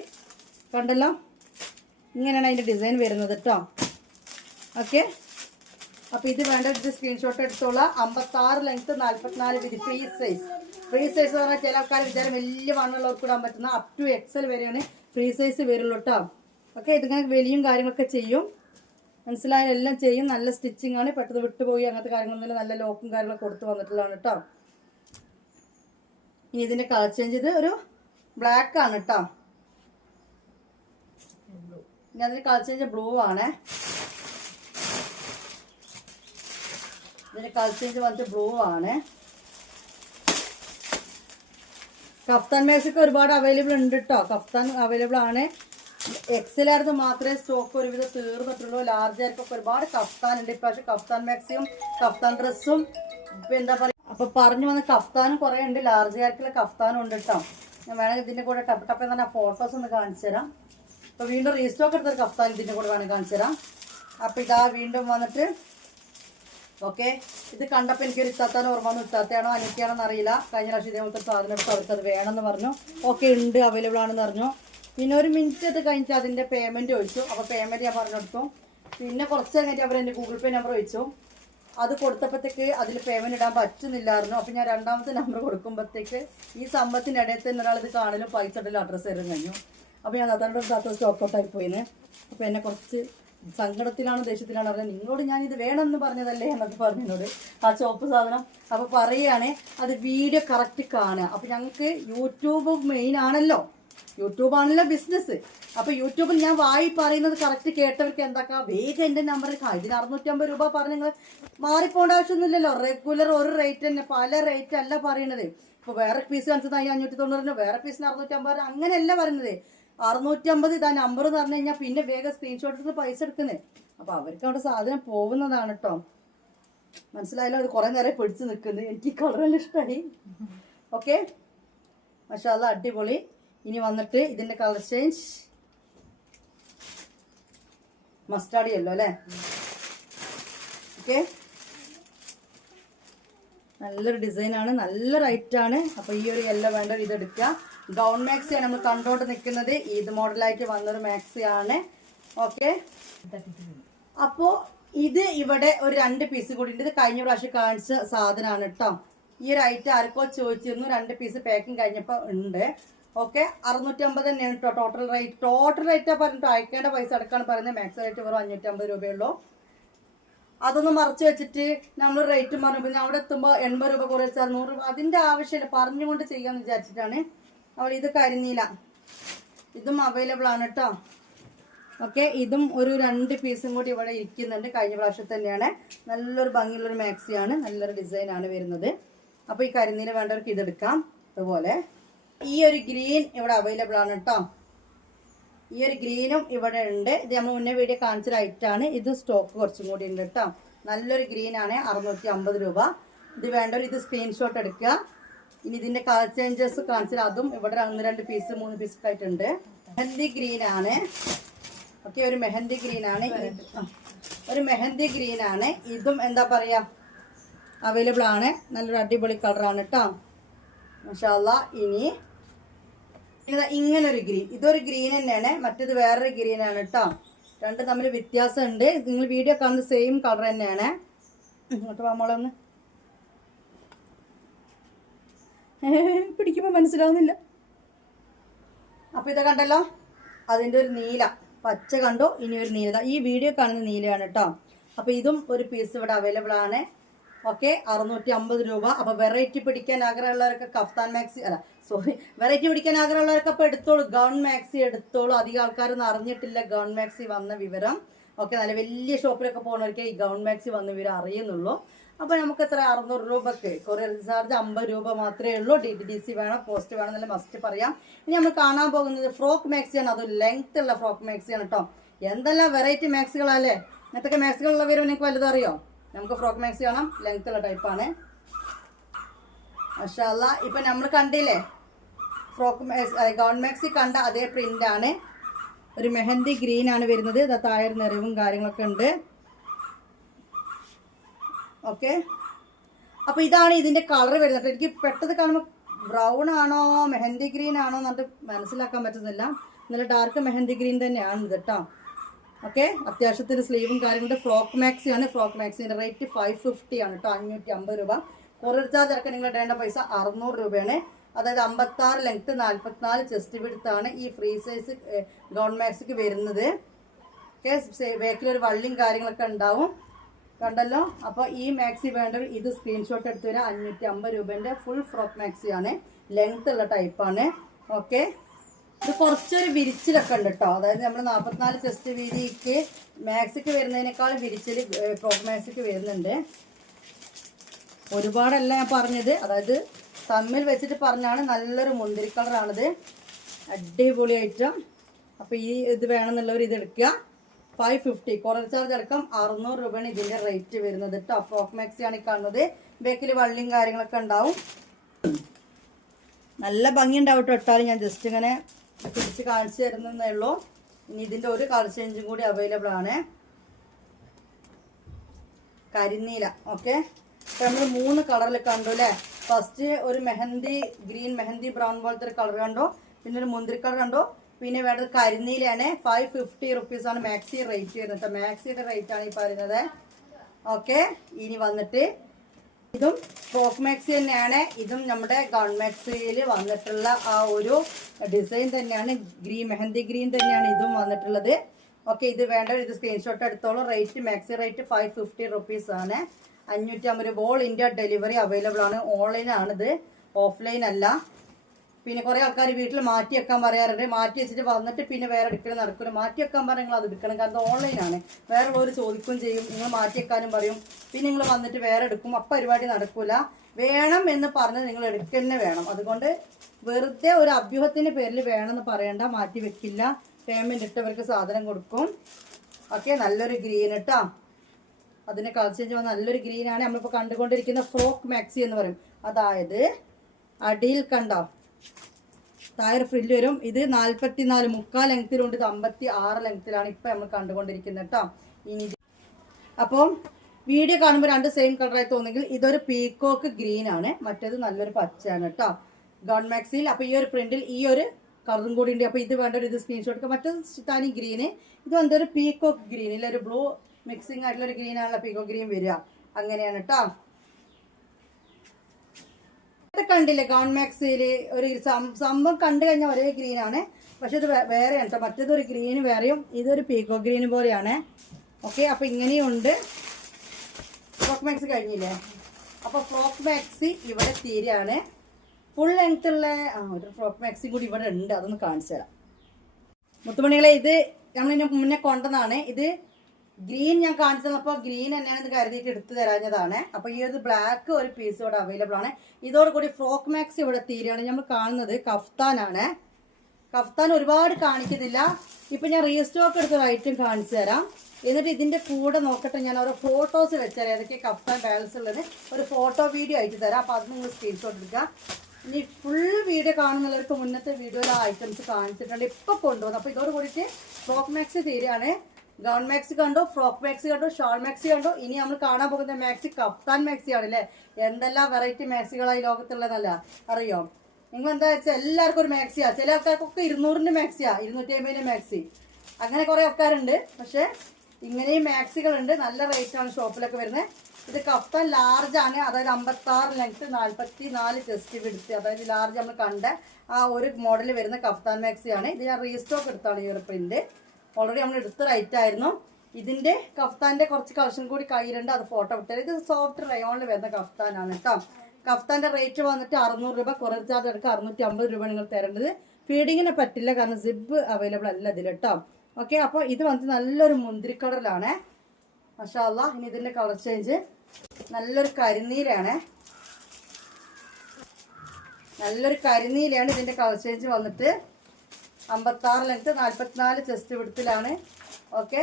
കണ്ടല്ലോ, ഇങ്ങനെയാണ് അതിൻ്റെ ഡിസൈൻ വരുന്നത് കേട്ടോ. ഓക്കെ, അപ്പോൾ ഇത് വേണ്ട ഇത് സ്ക്രീൻഷോട്ട് എടുത്തോളാം. 56 ലെങ്ത്, 44 വീതി, ഫ്രീ സൈസ്. ഫ്രീ സൈസ് പറഞ്ഞാൽ ചില ആൾക്കാർ വിചാരം വലിയ വണ്ണുള്ളവർക്ക് ഇടാൻ പറ്റുന്ന അപ് ടു XL വരെയാണ് ഫ്രീ സൈസ് വരുള്ളൂ കേട്ടോ. ഓക്കെ, ഇതിങ്ങനെ വലിയും കാര്യങ്ങളൊക്കെ ചെയ്യും. മനസ്സിലായ എല്ലാം ചെയ്യും. നല്ല സ്റ്റിച്ചിങ് ആണ്, പെട്ടെന്ന് വിട്ടുപോയി അങ്ങനത്തെ കാര്യങ്ങളൊന്നും നല്ല ലോക്കും കാര്യങ്ങളൊക്കെ കൊടുത്ത് വന്നിട്ടുള്ളതാണ് കേട്ടോ. ഇനി ഇതിന്റെ കളർ ചേഞ്ച് ഇത് ഒരു ബ്ലാക്ക് ആണ് കേട്ടോ. ഇനി അതിന് കളർ ചേഞ്ച് ബ്ലൂ ആണ്. ഇതിന്റെ കളർ ചേഞ്ച് വന്നിട്ട് ബ്ലൂ ആണ്. കഫ്താൻ മാക്സി ഒരുപാട് അവൈലബിൾ ഉണ്ട് കേട്ടോ. കഫ്താൻ അവൈലബിൾ ആണ്. എക്സലായിരുന്നു മാത്രമേ സ്റ്റോക്ക് ഒരുവിധം തീർന്നിട്ടുള്ളൂ. ലാർജ് ആർക്കൊക്കെ ഒരുപാട് കഫ്താൻ ഉണ്ട് ഇപ്രാവശ്യം. കഫ്താൻ മാക്സിയും കഫ്താൻ ഡ്രസ്സും ഇപ്പൊ എന്താ പറയുക, അപ്പൊ പറഞ്ഞു വന്ന കഫ്താനും കുറെ ഉണ്ട്. ലാർജ് ആർക്കുള്ള കഫ്താനും ഉണ്ട് കേട്ടോ. ഞാൻ വേണമെങ്കിൽ ഇതിന്റെ കൂടെ ടപ്പ് ടപ്പ് എന്ന് പറഞ്ഞാൽ ഫോട്ടോസ് ഒന്ന് കാണിച്ചു തരാം. അപ്പൊ വീണ്ടും റീസ്റ്റോക്ക് എടുത്തൊരു കഫ്താൻ ഇതിന്റെ കൂടെ വേണമെങ്കിൽ കാണിച്ചു തരാം. അപ്പൊ ഇതാ വീണ്ടും വന്നിട്ട് ഓക്കെ. ഇത് കണ്ടപ്പോൾ എനിക്കൊരു ഇത്താത്താൻ ഓർമ്മ വന്നു. ഇത്താത്തയാണോ അനിക്കാണോന്ന് അറിയില്ല. കഴിഞ്ഞ പ്രാവശ്യം ഇതേപോലത്തെ സാധനം എടുത്ത് അവർക്ക് അത് വേണമെന്ന് പറഞ്ഞു. ഓക്കെ ഉണ്ട്, അവൈലബിൾ ആണെന്ന് പറഞ്ഞു. പിന്നെ ഒരു മിനിറ്റ് അത് കഴിഞ്ഞിട്ട് അതിൻ്റെ പേയ്മെൻറ്റ് ചോദിച്ചു. അപ്പോൾ പേയ്മെൻറ്റ് ഞാൻ പറഞ്ഞു കൊടുത്തു. പിന്നെ കുറച്ച് കഴിഞ്ഞിട്ട് അവർ എൻ്റെ ഗൂഗിൾ പേ നമ്പർ ചോദിച്ചു. അത് കൊടുത്തപ്പോഴത്തേക്ക് അതിൽ പേയ്മെൻറ്റ് ഇടാൻ പറ്റുന്നില്ലായിരുന്നു. അപ്പോൾ ഞാൻ രണ്ടാമത്തെ നമ്പർ കൊടുക്കുമ്പോഴത്തേക്ക് ഈ സമ്പത്തിനിടയിൽ തന്നെ ഒരാൾ ഇത് കാണലും പൈസ ഇടലും അഡ്രസ്സ് തരും കഴിഞ്ഞു. അപ്പോൾ ഞാൻ അതാണ്ട് സ്റ്റോക്ക് ഔട്ട് ആയി പോയിന്. അപ്പോൾ എന്നെ കുറച്ച് സങ്കടത്തിലാണ് ദേഷ്യത്തിലാണ് പറഞ്ഞത്. നിങ്ങളോട് ഞാൻ ഇത് വേണമെന്ന് പറഞ്ഞതല്ലേ എന്നൊക്കെ പറഞ്ഞതിനോട് ആ ചോപ്പ് സാധനം. അപ്പോൾ പറയുകയാണ് അത് വീഡിയോ കറക്റ്റ് കാണുക. അപ്പോൾ ഞങ്ങൾക്ക് യൂട്യൂബ് മെയിൻ ആണല്ലോ, യൂട്യൂബാണല്ലോ ബിസിനസ്. അപ്പോൾ യൂട്യൂബിൽ ഞാൻ വായി പറയുന്നത് കറക്റ്റ് കേട്ടവർക്ക് എന്താക്കാം വേഗം എൻ്റെ നമ്പറിൽ ഇതിന് 650 രൂപ പറഞ്ഞ് നിങ്ങൾ മാറിപ്പോണ്ട ആവശ്യമൊന്നുമില്ലല്ലോ. റെഗുലർ ഒരു റേറ്റ് തന്നെ, പല റേറ്റ് അല്ല പറയണത്. ഇപ്പോൾ വേറെ പീസ് കാണിച്ചത് 590, വേറെ പീസിന് 650, അങ്ങനെയല്ല പറയുന്നത്. 650 ഇതാ നമ്പർ എന്ന് പറഞ്ഞു കഴിഞ്ഞാൽ പിന്നെ വേഗം സ്ക്രീൻഷോട്ട് എടുത്ത് പൈസ എടുക്കുന്നത്. അപ്പോൾ അവർക്ക് അവിടെ സാധനം പോകുന്നതാണ് കേട്ടോ. മനസ്സിലായല്ലോ. അത് കുറേ നേരം പിടിച്ച് നിൽക്കുന്നത്. എനിക്ക് കളറെല്ലാം ഇഷ്ടമായി. ഓക്കെ, മാഷാ അല്ലാഹ് അടിപൊളി. ഇനി വന്നിട്ട് ഇതിന്റെ കളർ ചേഞ്ച് മസ്റ്റാർഡ് യെല്ലോ അല്ലേ. ഓക്കെ, നല്ലൊരു ഡിസൈനാണ്, നല്ല റൈറ്റാണ്. അപ്പോൾ ഈ ഒരു യെല്ലോ വേണ്ട ഇതെടുക്കുക. ഗൗൺ മാക്സിയാണ് നമ്മൾ കണ്ടോണ്ട് നിൽക്കുന്നത്. ഇത് മോഡലായിട്ട് വന്നൊരു മാക്സിയാണ്. ഓക്കെ, അപ്പോൾ ഇത് ഇവിടെ ഒരു 2 പീസ് കൂടി ഉണ്ട്. ഇത് കഴിഞ്ഞ പ്രാവശ്യം കാണിച്ച സാധനമാണ് കേട്ടോ. ഈ ഒരു ഐറ്റം ആർക്കോ ചോദിച്ചിരുന്നു, 2 പീസ് പാക്കിങ് കഴിഞ്ഞപ്പോൾ ഉണ്ട്. ഓക്കെ, 650 തന്നെയാണ് കേട്ടോ ടോട്ടൽ റേറ്റ്. ടോട്ടൽ റേറ്റാണ് പറഞ്ഞിട്ട് അയക്കേണ്ട പൈസ അടക്കാണ് പറയുന്നത്. മാക്സ് റേറ്റ് വെറും 550 രൂപയുള്ളൂ. അതൊന്നും മറച്ചു വെച്ചിട്ട് നമ്മൾ റേറ്റ് പറഞ്ഞു. പിന്നെ അവിടെ എത്തുമ്പോൾ 80 രൂപ കുറച്ചാൽ 100 രൂപ, അതിൻ്റെ ആവശ്യമില്ല. പറഞ്ഞുകൊണ്ട് ചെയ്യാമെന്ന് വിചാരിച്ചിട്ടാണ്. അവൾ ഇത് കരിഞ്ഞില്ല, ഇതും അവൈലബിൾ ആണ് കേട്ടോ. ഓക്കെ, ഇതും ഒരു 2 പീസും കൂടി ഇവിടെ ഇരിക്കുന്നുണ്ട്. കഴിഞ്ഞ പ്രാവശ്യം തന്നെയാണ്. നല്ലൊരു ഭംഗിയുള്ളൊരു മാക്സിയാണ്, നല്ലൊരു ഡിസൈനാണ് വരുന്നത്. അപ്പോൾ ഈ കരിനീല വേണ്ടവർക്ക് ഇതെടുക്കാം. അതുപോലെ ഈ ഒരു ഗ്രീൻ ഇവിടെ അവൈലബിൾ ആണ് കേട്ടോ. ഈ ഒരു ഗ്രീനും ഇവിടെ ഉണ്ട്. ഇത് നമ്മൾ മുന്നേ വീഡിയോ കാണിച്ചൊരു ഐറ്റാണ്. ഇത് സ്റ്റോക്ക് കുറച്ചും കൂടി ഉണ്ട് കേട്ടോ. നല്ലൊരു ഗ്രീനാണ്, 650 രൂപ. ഇത് വേണ്ടവർ ഇത് സ്ക്രീൻഷോട്ട് എടുക്കുക. ഇനി ഇതിന്റെ കളർ ചേഞ്ചസ് കാണിച്ചാൽ അതും ഇവിടെ 1-2 പീസ് 3 പീസ് ആയിട്ടുണ്ട്. മെഹന്തി ഗ്രീൻ ആണ്. ഓക്കെ, ഒരു മെഹന്തി ഗ്രീൻ ആണ്. ഒരു മെഹന്തി ഗ്രീൻ ആണ്. ഇതും എന്താ പറയാ അവൈലബിൾ ആണ്. നല്ലൊരു അടിപൊളി കളറാണ് കേട്ടോ. മാഷാ അല്ലാഹ്. ഇനി ഇങ്ങനൊരു ഗ്രീൻ, ഇതൊരു ഗ്രീൻ തന്നെയാണ്, മറ്റേത് വേറൊരു ഗ്രീൻ ആണ് കേട്ടോ. രണ്ടും തമ്മിൽ വ്യത്യാസം ഉണ്ട്. നിങ്ങൾ വീഡിയോ കാണുന്ന സെയിം കളർ തന്നെയാണ്. ഇങ്ങോട്ട് നമ്മളൊന്ന് പിടിക്കുമ്പോൾ മനസ്സിലാവുന്നില്ല. അപ്പൊ ഇത് കണ്ടല്ലോ, അതിൻ്റെ ഒരു നീല പച്ച കണ്ടോ. ഇനി ഒരു നീല, ഈ വീഡിയോ കാണുന്ന നീലയാണ് കേട്ടോ. അപ്പൊ ഇതും ഒരു പീസ് ഇവിടെ അവൈലബിൾ ആണ്. ഓക്കെ, 650 രൂപ. അപ്പൊ വെറൈറ്റി പിടിക്കാൻ ആഗ്രഹമുള്ളവർക്ക് കഫ്താൻ മാക്സി വെറൈറ്റി പിടിക്കാൻ ആഗ്രഹമുള്ളവർക്ക് അപ്പൊ എടുത്തോളൂ, ഗൗൺ മാക്സി എടുത്തോളൂ. അധികം ആൾക്കാരൊന്നും അറിഞ്ഞിട്ടില്ല ഗൗൺ മാക്സി വന്ന വിവരം. ഓക്കെ, നല്ല വലിയ ഷോപ്പിലൊക്കെ പോകുന്നവർക്ക് ഈ ഗൗൺ മാക്സി വന്ന വിവരം അറിയുന്നുള്ളൂ. അപ്പൊ നമുക്ക് എത്ര 600 രൂപക്ക് കൊറിയർ ചാർജ് 50 രൂപ മാത്രമേ ഉള്ളൂ. DTDC വേണം, പോസ്റ്റ് വേണം എന്നല്ല മസ്റ്റ് പറയാം. ഇനി നമ്മൾ കാണാൻ പോകുന്നത് ഫ്രോക്ക് മാക്സിയാണ്. അത് ലെങ്ത് ഉള്ള ഫ്രോക്ക് മാക്സിയാണ് കേട്ടോ. എന്തെല്ലാം വെറൈറ്റി മാക്സികളല്ലേ. ഇങ്ങനത്തെ മാക്സികളുള്ള വിവരം നിങ്ങൾക്ക് വലുതും അറിയോ? നമുക്ക് ഫ്രോക്ക് മാക്സി കാണാം, ലെങ്ത് ഉള്ള ടൈപ്പാണ്. മാഷാ അല്ലാഹ്. ഇപ്പൊ നമ്മൾ കണ്ടില്ലേ ഫ്രോക്ക് ഗൗൺ മാക്സി കണ്ട അതേ പ്രിന്റ് ആണ്. ഒരു മെഹന്തി ഗ്രീൻ ആണ് വരുന്നത്. താഴെ നിറവും കാര്യങ്ങളൊക്കെ ഉണ്ട്. ഓക്കെ, അപ്പൊ ഇതാണ് ഇതിന്റെ കളർ വരുന്നത്. എനിക്ക് പെട്ടെന്ന് കാണുമ്പോൾ ബ്രൗൺ ആണോ മെഹന്തി ഗ്രീൻ ആണോ എന്നിട്ട് മനസ്സിലാക്കാൻ പറ്റുന്നില്ല. നല്ല ഡാർക്ക് മെഹന്തി ഗ്രീൻ തന്നെയാണ് ഇത് കേട്ടോ. ഓക്കെ, അത്യാവശ്യത്തിന് സ്ലീവും കാര്യങ്ങളുടെ ഫ്രോക്ക് മാക്സിയാണ്. ഫ്രോക്ക് മാക്സിന്റെ റേറ്റ് 550 ആണ് കേട്ടോ. 550 രൂപ. കൊറിയർ ചാർജ് അടക്കം നിങ്ങൾ ഇടേണ്ട പൈസ 600 രൂപയാണ്. അതായത് 56 ലെങ്ത് 44 ചെസ്റ്റ് വിഡ്ത്ത് ആണ് ഈ ഫ്രീ സൈസ് ഗൗൺ മാക്സിക്ക് വരുന്നത്. ഓക്കെ. ബാക്കിലൊരു വള്ളിയും കാര്യങ്ങളൊക്കെ ഉണ്ടാവും, കണ്ടല്ലോ. അപ്പോൾ ഈ മാക്സി വേണ്ടവർ ഇത് സ്ക്രീൻഷോട്ട് എടുത്ത് വരാം. 550 രൂപേൻ്റെ ഫുൾ ഫ്രോക്ക് മാക്സിയാണ്, ലെങ്ത് ഉള്ള ടൈപ്പാണ്. ഓക്കെ. ഇത് കുറച്ചൊരു വിരിച്ചിലൊക്കെ ഉണ്ട് കേട്ടോ. അതായത് നമ്മൾ 44 ചെസ്റ്റ് വീതിക്ക് മാക്സിക്ക് വരുന്നതിനേക്കാൾ വിരിച്ചിൽ ഫ്രോക്ക് മാക്സിക്ക് വരുന്നുണ്ട്. ഒരുപാടല്ല ഞാൻ പറഞ്ഞത്, അതായത് തമ്മിൽ വെച്ചിട്ട് പറഞ്ഞാണ്. നല്ലൊരു മുന്തിരി കളറാണിത്, അടിപൊളി ഐറ്റം. അപ്പോൾ ഈ ഇത് വേണമെന്നുള്ളവർ ഇത് എടുക്കുക. 550 കൊറിയർ ചാർജ് അടക്കം 600 രൂപയാണ് ഇതിൻ്റെ റേറ്റ് വരുന്നത് കേട്ടോ. ഫ്രോക്ക് മാക്സിയാണ് ഈ കാണുന്നത്. ബാക്കിൽ വള്ളിയും കാര്യങ്ങളൊക്കെ ഉണ്ടാവും. നല്ല ഭംഗി ഉണ്ടാവും കേട്ടോ ഇട്ടാലും. ഞാൻ ജസ്റ്റ് ഇങ്ങനെ പിടിച്ച് കാണിച്ചു തരുന്നേ ഉള്ളൂ. ഇനി ഇതിൻ്റെ ഒരു കളർ ചേഞ്ചും കൂടി അവൈലബിൾ ആണ്, കരിനീല. ഓക്കെ. ഇപ്പം നമ്മൾ 3 കളറിൽ കണ്ടു അല്ലേ. ഫസ്റ്റ് ഒരു മെഹന്തി ഗ്രീൻ, മെഹന്തി ബ്രൗൺ പോലത്തെ ഒരു കളർ കണ്ടോ, പിന്നെ ഒരു മുന്തിരി കളർ കണ്ടോ, പിന്നെ വേണ്ടത് കരിനീലയാണ്. 550 റുപ്പീസാണ് മാക്സി റേറ്റ് വരുന്നത്. മാക്സിയുടെ റേറ്റ് ആണ് ഈ പറയുന്നത്. ഓക്കെ. ഇനി വന്നിട്ട് ഇതും ഫ്രോക്ക് മാക്സി തന്നെയാണ്. ഇതും നമ്മുടെ ഗൗൺ മാക്സിയിൽ വന്നിട്ടുള്ള ആ ഒരു ഡിസൈൻ തന്നെയാണ്. മെഹന്തി ഗ്രീൻ തന്നെയാണ് ഇതും വന്നിട്ടുള്ളത്. ഓക്കെ. ഇത് വേണ്ടവർ ഇത് സ്ക്രീൻഷോട്ട് എടുത്തോളൂ. റേറ്റ് മാക്സി റേറ്റ് 550 റുപ്പീസാണ്. 550 ഓൾ ഇന്ത്യ ഡെലിവറി അവൈലബിൾ ആണ്. ഓൺലൈനാണിത്, ഓഫ്ലൈൻ അല്ല. പിന്നെ കുറേ ആൾക്കാർ വീട്ടിൽ മാറ്റി വെക്കാൻ പറയാറുണ്ട്. മാറ്റി വെച്ചിട്ട് വന്നിട്ട് പിന്നെ വേറെ എടുക്കണം നടക്കില്ല. മാറ്റി വെക്കാൻ പറഞ്ഞാൽ നിങ്ങൾ അത് എടുക്കണം, കാരണം ഓൺലൈനാണ്. വേറെ ഉള്ളവർ ചോദിക്കുകയും ചെയ്യും, നിങ്ങൾ മാറ്റി വെക്കാനും പറയും. പിന്നെ നിങ്ങൾ വന്നിട്ട് വേറെ എടുക്കും, അപ്പം പരിപാടി നടക്കില്ല. വേണം എന്ന് പറഞ്ഞ് നിങ്ങൾ എടുക്കന്നെ വേണം. അതുകൊണ്ട് വെറുതെ ഒരു അഭ്യൂഹത്തിൻ്റെ പേരിൽ വേണമെന്ന് പറയണ്ട, മാറ്റി വെക്കില്ല. പേയ്മെൻറ്റ് ഇട്ടവർക്ക് സാധനം കൊടുക്കും. ഓക്കെ. നല്ലൊരു ഗ്രീൻ കേട്ടോ. അതിന് കളർ ചേഞ്ച് വന്ന നല്ലൊരു ഗ്രീനാണ് നമ്മളിപ്പോൾ കണ്ടുകൊണ്ടിരിക്കുന്ന ഫ്രോക്ക് മാക്സി എന്ന് പറയും. അതായത് അടിയിൽ കണ്ടോ താഴെ ഫ്രില്ല് വരും. ഇത് 44 മുക്കാൽ ലെങ്ത്തിലുണ്ട്. ഇത് 56 ലെങ്ത്തിലാണ് ഇപ്പം നമ്മൾ കണ്ടുകൊണ്ടിരിക്കുന്നത് കേട്ടോ. ഇനി അപ്പം വീഡിയോ കാണുമ്പോൾ 2 സെയിം കളറായി തോന്നുമെങ്കിൽ ഇതൊരു പീക്കോക്ക് ഗ്രീൻ ആണ്, മറ്റേത് നല്ലൊരു പച്ചയാണ് കേട്ടോ ഗൗൺ മാക്സിയിൽ. അപ്പോൾ ഈ ഒരു പ്രിന്റിൽ ഈ ഒരു കളറും കൂടി ഉണ്ട്. അപ്പോൾ ഇത് വേണ്ട ഇത് സ്ക്രീൻഷോട്ട് എടുക്കുക. മറ്റേത് താനി ഗ്രീന്, ഇത് എന്തൊരു പീക്കോക്ക് ഗ്രീൻ, ഇല്ല ഒരു ബ്ലൂ മിക്സിംഗ് ആയിട്ടുള്ള ഒരു ഗ്രീൻ ആണല്ലോ പീക്കോക്ക് ഗ്രീൻ വരിക. അങ്ങനെയാണ് കേട്ടോ. കണ്ടില്ലേ ഗൗൺ മാക്സിയിൽ ഒരു സംഭവം കണ്ടു കഴിഞ്ഞാൽ ഒരേ ഗ്രീനാണ്, പക്ഷെ ഇത് വേറെയാണ് കേട്ടോ. മറ്റേതൊരു ഗ്രീൻ വേറെയും ഇതൊരു പീക്കോ ഗ്രീൻ പോലെയാണ്. ഓക്കെ. അപ്പോൾ ഇങ്ങനെയുണ്ട്. ഫ്രോക്ക് മാക്സി കഴിഞ്ഞില്ലേ. അപ്പോൾ ഫ്രോക്ക് മാക്സി ഇവിടെ തീരെയാണ്. ഫുൾ ലെങ്ത് ഉള്ള ഒരു ഫ്രോക്ക് മാക്സി കൂടി ഇവിടെ ഉണ്ട്, അതൊന്ന് കാണിച്ചു തരാം. മുത്തുമണികളെ ഇത് നമ്മളിതിന് മുന്നേ കൊണ്ടതാണ്. ഇത് ഗ്രീൻ ഞാൻ കാണിച്ചു തന്നപ്പോൾ ഗ്രീൻ തന്നെയാണ് ഇത് കരുതിയിട്ട് എടുത്തു തരാഞ്ഞതാണ്. അപ്പോൾ ഈ ഒരു ബ്ലാക്ക് ഒരു പീസ് ഇവിടെ അവൈലബിൾ ആണ്. ഇതോടുകൂടി ഫ്രോക്ക് മാക്സി ഇവിടെ തീരെയാണ്. നമ്മൾ കാണുന്നത് കഫ്താനാണ്. കഫ്താൻ ഒരുപാട് കാണിക്കുന്നില്ല. ഇപ്പം ഞാൻ റീസ്റ്റോക്ക് എടുത്തൊരു ഐറ്റം കാണിച്ചു തരാം. എന്നിട്ട് ഇതിൻ്റെ കൂടെ നോക്കട്ടെ, ഞാൻ ഓരോ ഫോട്ടോസ് വെച്ചുതരാം ഏതൊക്കെ കഫ്താൻ ബാലൻസ് ഉള്ളത്. ഒരു ഫോട്ടോ വീഡിയോ അയച്ചു തരാം. അപ്പോൾ അത് നിങ്ങൾ സ്ക്രീൻഷോട്ട് എടുക്കുക. ഇനി ഫുൾ വീഡിയോ കാണുന്നവർക്ക് മുന്നത്തെ വീഡിയോയിൽ ആ ഐറ്റംസ് കാണിച്ചിട്ടുണ്ട്, ഇപ്പോൾ കൊണ്ടുവന്നു. അപ്പോൾ ഇതോട് കൂടിയിട്ട് ഫ്രോക്ക് മാക്സി തീരെയാണ്. ഗൗൺ മാക്സി കണ്ടു, ഫ്രോക്ക് മാക്സി കണ്ടു, ഷോൾ മാക്സി കണ്ടു. ഇനി നമ്മൾ കാണാൻ പോകുന്ന മാക്സി കഫ്താൻ മാക്സി ആണല്ലേ. എന്തെല്ലാം വെറൈറ്റി മാക്സികളായി ലോകത്തുള്ളതല്ല അറിയോ. നിങ്ങൾ എന്താ വെച്ചാൽ എല്ലാവർക്കും ഒരു മാക്സിയാ. ചില ആൾക്കാർക്കൊക്കെ 200-ന്റെ മാക്സിയാ, 250-ന്റെ മാക്സി, അങ്ങനെ കുറേ ആൾക്കാരുണ്ട്. പക്ഷെ ഇങ്ങനെയും മാക്സികളുണ്ട്. നല്ല റേറ്റാണ് ഷോപ്പിലൊക്കെ വരുന്നത്. ഇത് കഫ്താൻ ലാർജ് ആണ്, അതായത് 56 ലെങ്ത്ത്, 44 ചെസ്റ്റ് വിഡ്ത്ത്, അതായത് ലാർജ് നമ്മൾ കണ്ട ആ ഒരു മോഡൽ വരുന്ന കഫ്താൻ മാക്സിയാണ്. ഇത് ഞാൻ റീസ്റ്റോക്ക് എടുത്താണ് ഈ ഒരു പ്രിന്റ്. ഓൾറെഡി നമ്മൾ എടുത്ത റൈറ്റ് ആയിരുന്നു. ഇതിന്റെ കഫ്താന്റെ കുറച്ച് കളക്ഷൻ കൂടി കയ്യിലുണ്ട്, അത് ഫോട്ടോ വിട്ടത്. ഇത് സോഫ്റ്റ് റയോണിൽ വരുന്ന കഫ്താനാണ് കേട്ടോ. കഫ്താന്റെ റേറ്റ് വന്നിട്ട് 600 രൂപ. കൊറിയർ ചാർജ് എടുക്കുക 650 രൂപ നിങ്ങൾ തരേണ്ടത്. ഫീഡിങ്ങിന് പറ്റില്ല, കാരണം സിബ് അവൈലബിൾ അല്ല ഇതിൽ കേട്ടോ. ഓക്കെ. അപ്പോൾ ഇത് വന്നിട്ട് നല്ലൊരു മുന്തിരി കളറിലാണ്. മാഷാ അല്ലാഹ്. ഇനി ഇതിന്റെ കളർ ചേഞ്ച് നല്ലൊരു കരിനീലയാണ്. നല്ലൊരു കരിനീലയാണ് ഇതിന്റെ കളർ ചേഞ്ച് വന്നിട്ട്. 56 ലെങ്ത്ത്, 44 ചെസ്റ്റ് വിഡ്ത്തിലാണ്. ഓക്കെ.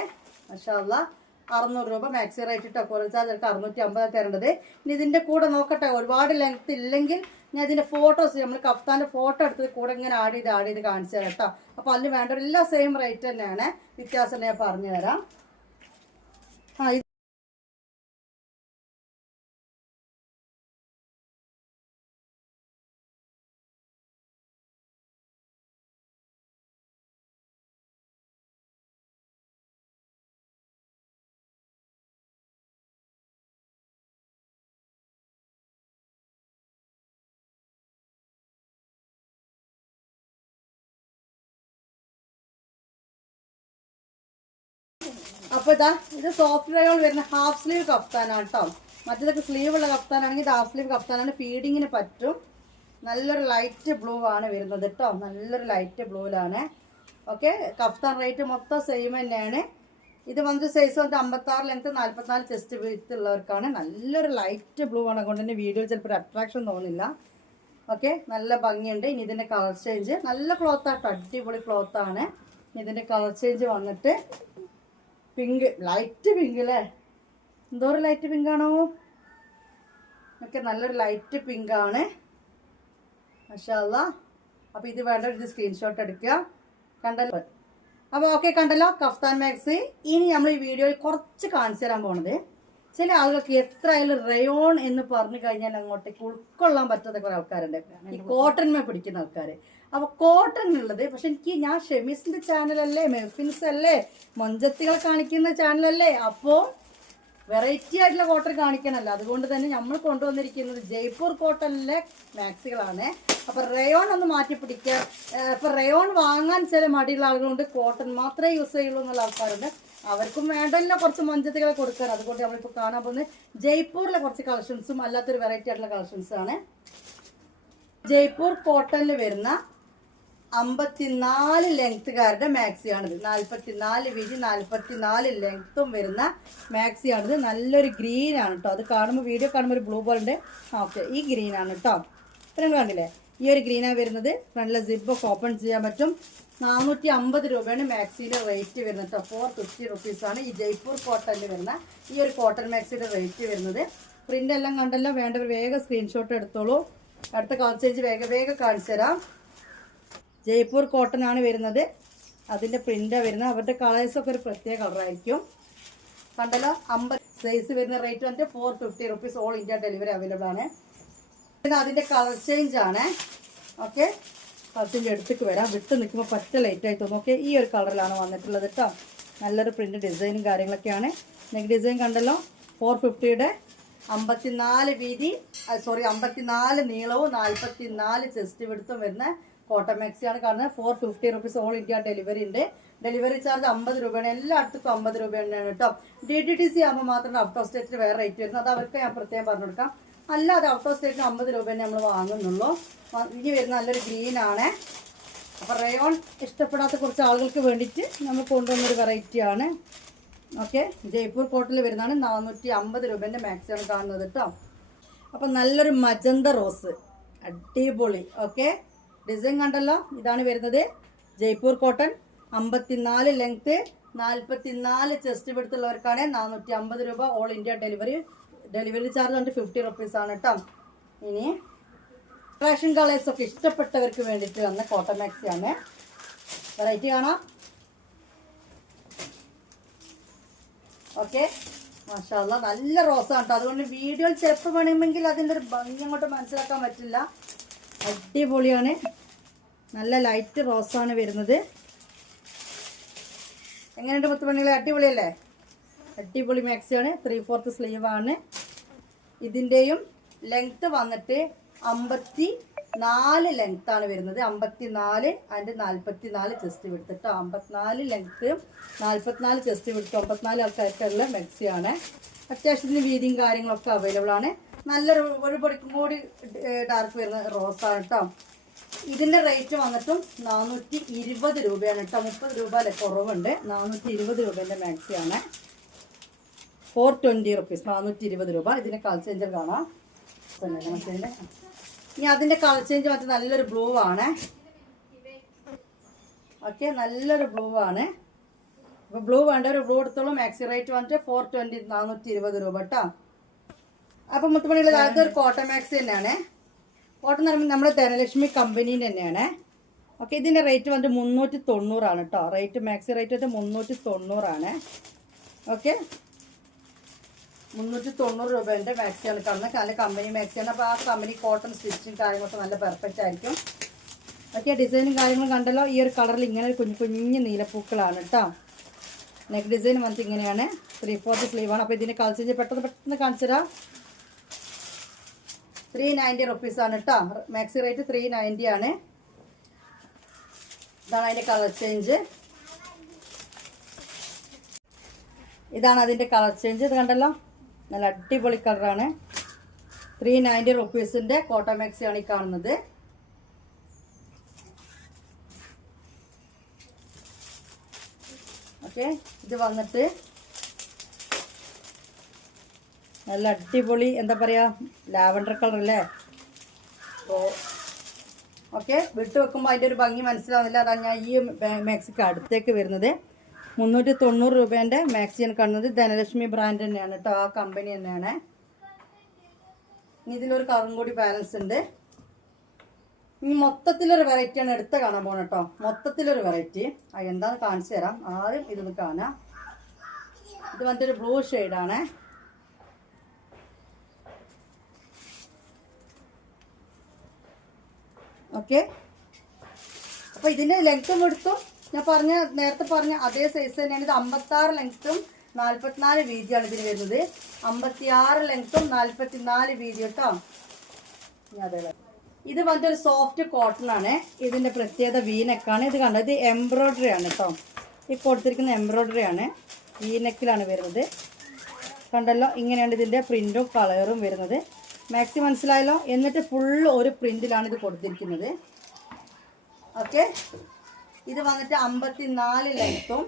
മാഷാ അല്ലാഹ്. 600 രൂപ മാക്സി റേറ്റ് ഇട്ടോ. കൊറിയർ ചാർജ് എടുക്കുക 650 തരേണ്ടത്. ഇനി ഇതിൻ്റെ കൂടെ നോക്കട്ടെ, ഒരുപാട് ലെങ്ത്ത് ഇല്ലെങ്കിൽ ഞാൻ ഇതിൻ്റെ ഫോട്ടോസ്, നമ്മൾ കഫ്താൻ്റെ ഫോട്ടോ എടുത്തത് കൂടെ ഇങ്ങനെ ആഡ് ചെയ്ത് കാണിച്ചു തരാം കേട്ടോ. അപ്പോൾ അതിന് വേണ്ട എല്ലാം സെയിം റേറ്റ് തന്നെയാണ്, വ്യത്യാസം ഞാൻ പറഞ്ഞു തരാം. അപ്പോൾ ഇതാ ഇത് സോഫ്റ്റ് റയോൺ വരുന്ന ഹാഫ് സ്ലീവ് കഫ്താനാണ് കേട്ടോ. മറ്റേതൊക്കെ സ്ലീവ് ഉള്ള കഫ്താനാണെങ്കിൽ ഇത് ഹാഫ് സ്ലീവ് കഫ്താനാണ്. ഫീഡിങ്ങിന് പറ്റും. നല്ലൊരു ലൈറ്റ് ബ്ലൂ ആണ് വരുന്നത് കേട്ടോ. നല്ലൊരു ലൈറ്റ് ബ്ലൂവിലാണ്. ഓക്കെ, കഫ്താൻ റേറ്റ് മൊത്തം സെയിം തന്നെയാണ്. ഇത് വന്നിട്ട് സൈസ് വന്നിട്ട് 56 ലെങ്ത് 44 ചെസ്റ്റ് വിഡ്ത്ത് ഉള്ളവർക്കാണ്. നല്ലൊരു ലൈറ്റ് ബ്ലൂ ആണ്. അതുകൊണ്ട് തന്നെ വീഡിയോയിൽ ചിലപ്പോൾ ഒരു അട്രാക്ഷൻ തോന്നില്ല. ഓക്കെ, നല്ല ഭംഗിയുണ്ട്. ഇനി ഇതിൻ്റെ കളർ ചേഞ്ച് നല്ല ക്ലോത്താട്ടോ, അടിപൊളി ക്ലോത്താണ്. ഇതിൻ്റെ കളർ ചേഞ്ച് വന്നിട്ട് പിങ്ക്, ലൈറ്റ് പിങ്ക് അല്ലേ, എന്തോ ഒരു ലൈറ്റ് പിങ്ക് ആണോ. ഓക്കെ, നല്ലൊരു ലൈറ്റ് പിങ്ക് ആണ്. മാഷാ അല്ലാഹ്. അപ്പോൾ ഇത് വേണ്ട ഇത് സ്ക്രീൻഷോട്ട് എടുക്കുക. കണ്ടല്ലോ. അപ്പോൾ ഓക്കെ, കണ്ടല്ലോ കഫ്താൻ മാക്സി. ഇനി നമ്മൾ ഈ വീഡിയോയിൽ കുറച്ച് കാണിച്ചു തരാൻ പോണത്, ചില ആളുകൾക്ക് എത്ര ആയാലും റയോൺ എന്ന് പറഞ്ഞു കഴിഞ്ഞാൽ അങ്ങോട്ടേക്ക് ഉൾക്കൊള്ളാൻ പറ്റാത്ത കുറേ ആൾക്കാരുണ്ട്, ഈ കോട്ടൺമേ പിടിക്കുന്ന ആൾക്കാർ. അപ്പോൾ കോട്ടൺ ഉള്ളത്, പക്ഷെ ഞാൻ ഷെമീസിൻ്റെ ചാനലല്ലേ, മെഫിൻസ് അല്ലേ, മൊഞ്ചത്തികളെ കാണിക്കുന്ന ചാനലല്ലേ, അപ്പോൾ വെറൈറ്റി ആയിട്ടുള്ള കോട്ടൺ കാണിക്കണമല്ലോ. അതുകൊണ്ട് തന്നെ നമ്മൾ കൊണ്ടുവന്നിരിക്കുന്നത് ജയ്പൂർ കോട്ടണിലെ മാക്സികളാണ്. അപ്പോൾ റയോൺ ഒന്ന് മാറ്റി പിടിക്കുക. ഇപ്പോൾ റയോൺ വാങ്ങാൻ ചില മടിയുള്ള ആളുകളുണ്ട്, കോട്ടൺ മാത്രമേ യൂസ് ചെയ്യുള്ളൂ എന്നുള്ള ആൾക്കാരുണ്ട്. അവർക്കും വേണ്ടല്ലോ കുറച്ച് മൊഞ്ചത്തികളെ കൊടുക്കാൻ. അതുകൊണ്ട് നമ്മളിപ്പോൾ കാണാൻ പോകുന്നത് ജയ്പൂരിലെ കുറച്ച് കളക്ഷൻസും അല്ലാത്തൊരു വെറൈറ്റി ആയിട്ടുള്ള കളക്ഷൻസാണ്. ജയ്പൂർ കോട്ടണിൽ വരുന്ന 54 ലെങ്ത്തുകാരുടെ മാക്സിയാണിത്. 44 വീതി 44 ലെങ്ത്തും വരുന്ന മാക്സിയാണിത്. നല്ലൊരു ഗ്രീനാണ് കേട്ടോ. അത് കാണുമ്പോൾ വീഡിയോ കാണുമ്പോൾ ഒരു ബ്ലൂ ബോളിൻ്റെ. ഓക്കെ, ഈ ഗ്രീനാണ് കേട്ടോ. ഇപ്പം നിങ്ങൾ കണ്ടില്ലേ, ഈ ഒരു ഗ്രീനാണ് വരുന്നത്. ഫ്രണ്ടിലെ സിപ്പൊക്കെ ഓപ്പൺ ചെയ്യാൻ പറ്റും. 450 രൂപയാണ് മാക്സിയുടെ റേറ്റ് വരുന്നത് കേട്ടോ. 450 റുപ്പീസാണ് ഈ ജയ്പൂർ കോട്ടണിൽ വരുന്ന ഈ ഒരു കോട്ടൺ മാക്സിയുടെ റേറ്റ് വരുന്നത്. പ്രിൻ്റ് എല്ലാം കണ്ടല്ലോ, വേണ്ടവർ വേഗം സ്ക്രീൻഷോട്ട് എടുത്തോളൂ. അടുത്ത കളർ ചേഞ്ച് വേഗം കാണിച്ചു തരാം. ജയ്പൂർ കോട്ടൺ ആണ് വരുന്നത്. അതിൻ്റെ പ്രിൻ്റാണ് വരുന്നത്. അവരുടെ കളേഴ്സൊക്കെ ഒരു പ്രത്യേക കളറായിരിക്കും. കണ്ടല്ലോ, 50 സൈസ് വരുന്ന റേറ്റ് വന്നിട്ട് 450 rupees. All India delivery available ആണ്. പിന്നെ അതിൻ്റെ കളർ ചേഞ്ച് ആണ്. ഓക്കെ, കളർ ചേഞ്ച് എടുത്തിട്ട് വരാം. വിട്ട് നിൽക്കുമ്പോൾ പറ്റ ലൈറ്റായി തോന്നും. ഓക്കെ, ഈ ഒരു കളറിലാണ് വന്നിട്ടുള്ളത് കേട്ടോ. നല്ലൊരു പ്രിൻ്റ് ഡിസൈനും കാര്യങ്ങളൊക്കെയാണ്. നെക്ക് ഡിസൈൻ കണ്ടല്ലോ. 450യുടെ 54 വീതി 54 നീളവും 44 ചെസ്റ്റ് വിടുത്തും വരുന്ന കോട്ടൺ മാക്സിയാണ് കാണുന്നത്. 450 റുപ്പീസ്. ഓൾ ഇന്ത്യ ഡെലിവറി ഉണ്ട്. ഡെലിവറി ചാർജ് 50 രൂപയാണ്. എല്ലായിടത്തും 50 രൂപയാണ് കേട്ടോ. DTDC ആകുമ്പോൾ മാത്രമേ ഔട്ട് ഓഫ് സ്റ്റേറ്റിൽ വേറെ റേറ്റ് വരുന്നത്. അത് അവർക്ക് ഞാൻ പ്രത്യേകം പറഞ്ഞു കൊടുക്കാം. അല്ലാതെ ഔട്ട് ഓഫ് സ്റ്റേറ്റിന് 50 രൂപ തന്നെ നമ്മൾ വാങ്ങുന്നുള്ളൂ. ഇനി വരുന്ന നല്ലൊരു ഗ്രീനാണ്. അപ്പോൾ റയോൺ ഇഷ്ടപ്പെടാത്ത കുറച്ച് ആളുകൾക്ക് വേണ്ടിയിട്ട് നമ്മൾ കൊണ്ടുവന്നൊരു വെറൈറ്റിയാണ്. ഓക്കെ, ജയ്പൂർ കോട്ടണിൽ വരുന്നതാണ്. 450 രൂപേൻ്റെ മാക്സിയാണ് കാണുന്നത് കേട്ടോ. അപ്പം നല്ലൊരു മജന്ത റോസ്, അടിപൊളി. ഓക്കെ, ഡിസൈൻ കണ്ടല്ലോ, ഇതാണ് വരുന്നത്. ജയ്പൂർ കോട്ടൺ 54 ലെങ്ത്ത് 44 ചെസ്റ്റ് വിടുത്തുള്ളവർക്കാണ് 450 രൂപ. ഓൾ ഇന്ത്യ ഡെലിവറി ചാർജ് വന്നിട്ട് 50 റുപ്പീസാണ് കേട്ടോ. ഇനി ഫാഷൻ കളേഴ്സൊക്കെ ഇഷ്ടപ്പെട്ടവർക്ക് വേണ്ടിയിട്ട് വന്ന കോട്ടൺ മാക്സിയാണ്. വെറൈറ്റി കാണാം. ഓക്കെ, മാഷാ അല്ലാഹ്, നല്ല റോസാണ് കേട്ടോ. അതുകൊണ്ട് വീഡിയോയിൽ ചിലപ്പോൾ വേണമെങ്കിൽ അതിൻ്റെ ഒരു ഭംഗി അങ്ങോട്ട് മനസ്സിലാക്കാൻ പറ്റില്ല. അടിപൊളിയാണ്. നല്ല ലൈറ്റ് റോസാണ് വരുന്നത്. എങ്ങനെയുണ്ട് മുത്തുമണികളെ, അടിപൊളിയല്ലേ? അടിപൊളി മാക്സിയാണ്. 3/4 സ്ലീവാണ്. ഇതിൻ്റെയും ലെങ്ത്ത് വന്നിട്ട് 54 ലെങ്ത്താണ് വരുന്നത്. 54 ആൻഡ് 44 ചെസ്റ്റ് വിടുത്തിട്ട് 54 ലെങ്ത്ത് 44 ചെസ്റ്റ് വിടുത്ത് 54 ആൾക്കാർക്കുള്ള മാക്സിയാണ്. അത്യാവശ്യത്തിന് വീതിയും കാര്യങ്ങളൊക്കെ അവൈലബിൾ ആണ്. നല്ലൊരു ഒരു പൊടിക്കും കൂടി ഡാർക്ക് വരുന്ന റോസാണ് കേട്ടോ. ഇതിൻ്റെ റേറ്റ് വന്നിട്ടും 420 രൂപയാണ് കേട്ടോ. 30 രൂപ കുറവുണ്ട്. 420 രൂപേൻ്റെ മാക്സിയാണ്. 420 റുപ്പീസ്, 420 രൂപ. ഇതിൻ്റെ കളർ ചേഞ്ചർ കാണാം. ഇനി അതിൻ്റെ കളർ ചേഞ്ച് മറ്റേ നല്ലൊരു ബ്ലൂ ആണ്. ഓക്കെ, നല്ലൊരു ബ്ലൂ ആണ്. അപ്പോൾ ബ്ലൂ വേണ്ട ഒരു ബ്ലൂ എടുത്തോളൂ. മാക്സി റേറ്റ് വന്നിട്ട് 420, 420 രൂപ കേട്ടോ. അപ്പം മുത്തുമണിയുള്ള കാലത്ത് ഒരു കോട്ടൺ മാക്സി തന്നെയാണ്. കോട്ടൺ എന്ന് പറയുമ്പോൾ നമ്മുടെ ധനലക്ഷ്മി കമ്പനീൻ്റെ തന്നെയാണ്. ഓക്കെ, ഇതിൻ്റെ റേറ്റ് വന്നിട്ട് 390 കേട്ടോ. റേറ്റ് മാക്സി റേറ്റ് വന്നിട്ട് 390. ഓക്കെ, 390 രൂപേൻ്റെ മാക്സിയാണ് കാണുന്നത്. നല്ല കമ്പനി മാക്സിയാണ്. അപ്പോൾ ആ കമ്പനി കോട്ടൺ സ്റ്റിച്ചിങ് കാര്യങ്ങളൊക്കെ നല്ല പെർഫെക്റ്റ് ആയിരിക്കും. ഓക്കെ, ഡിസൈനും കാര്യങ്ങളും കണ്ടല്ലോ. ഈ ഒരു കളറിൽ ഇങ്ങനെ കുഞ്ഞു നീലപ്പൂക്കളാണ് കേട്ടോ. നെക്ക് ഡിസൈൻ വന്നിട്ട് ഇങ്ങനെയാണ്. 3/4 സ്ലീവാണ്. അപ്പോൾ ഇതിൻ്റെ കളർ ചേഞ്ച് പെട്ടെന്ന് കാണിച്ചു തരാം. 390 റുപ്പീസാണ് കേട്ടോ. മാക്സി റേറ്റ് 390 ആണ്. ഇതാണ് അതിൻ്റെ കളർ ചേഞ്ച്. ഇതാണ് അതിൻ്റെ കളർ ചേഞ്ച്. ഇത് കണ്ടല്ലോ, നല്ല അടിപൊളി കളറാണ്. 390 റുപ്പീസിൻ്റെ കോട്ടൺ മാക്സിയാണ് ഈ കാണുന്നത്. ഓക്കെ, ഇത് വന്നിട്ട് നല്ല അടിപൊളി എന്താ പറയുക, ലാവൻഡർ കളർ അല്ലേ. ഓക്കെ, വിട്ട് വെക്കുമ്പോൾ അതിൻ്റെ ഒരു ഭംഗി മനസ്സിലാവുന്നില്ല. അതാണ് ഞാൻ ഈ മാക്സിക്ക് അടുത്തേക്ക് വരുന്നത്. 390 രൂപേൻ്റെ മാക്സിയാണ് കാണുന്നത്. ധനലക്ഷ്മി ബ്രാൻഡ് തന്നെയാണ് കേട്ടോ, ആ കമ്പനി തന്നെയാണ്. ഇനി ഇതിലൊരു കളറും കൂടി ബാലൻസ് ഉണ്ട്. ഇനി മൊത്തത്തിലൊരു വെറൈറ്റിയാണ് എടുത്ത് കാണാൻ പോകണം കേട്ടോ. മൊത്തത്തിലൊരു വെറൈറ്റി എന്താണെന്ന് കാണിച്ചു തരാം. ആദ്യം ഇതൊന്ന് കാണാം. ഇത് വന്നിട്ടൊരു ബ്ലൂ ഷെയ്ഡാണ്. ഓക്കെ, അപ്പോൾ ഇതിൻ്റെ ലെങ്ത്തും എടുത്തും ഞാൻ നേരത്തെ പറഞ്ഞ അതേ സൈസ് തന്നെയാണ്. ഇത് 56 ലെങ്ത്തും 44 വീതിയാണ് ഇതിന് വരുന്നത്. 56 ലെങ്ത്തും 44 വീതി കേട്ടോ. ഇത് വന്നിട്ടൊരു സോഫ്റ്റ് കോട്ടൺ ആണ്. ഇതിൻ്റെ പ്രത്യേകത വീനെക്കാണ്. ഇത് കണ്ടോ, ഇത് എംബ്രോയ്ഡറി ആണ് കേട്ടോ. ഈ കൊടുത്തിരിക്കുന്ന എംബ്രോയ്ഡറി ആണ്, വീനെക്കിലാണ് വരുന്നത്. കണ്ടല്ലോ, ഇങ്ങനെയാണ് ഇതിൻ്റെ പ്രിൻറ്റും കളറും വരുന്നത്. മാക്സി മനസ്സിലായല്ലോ. എന്നിട്ട് ഫുള്ള് ഒരു പ്രിൻറ്റിലാണ് ഇത് കൊടുത്തിരിക്കുന്നത്. ഓക്കെ, ഇത് വന്നിട്ട് 54 ലെങ്ത്തും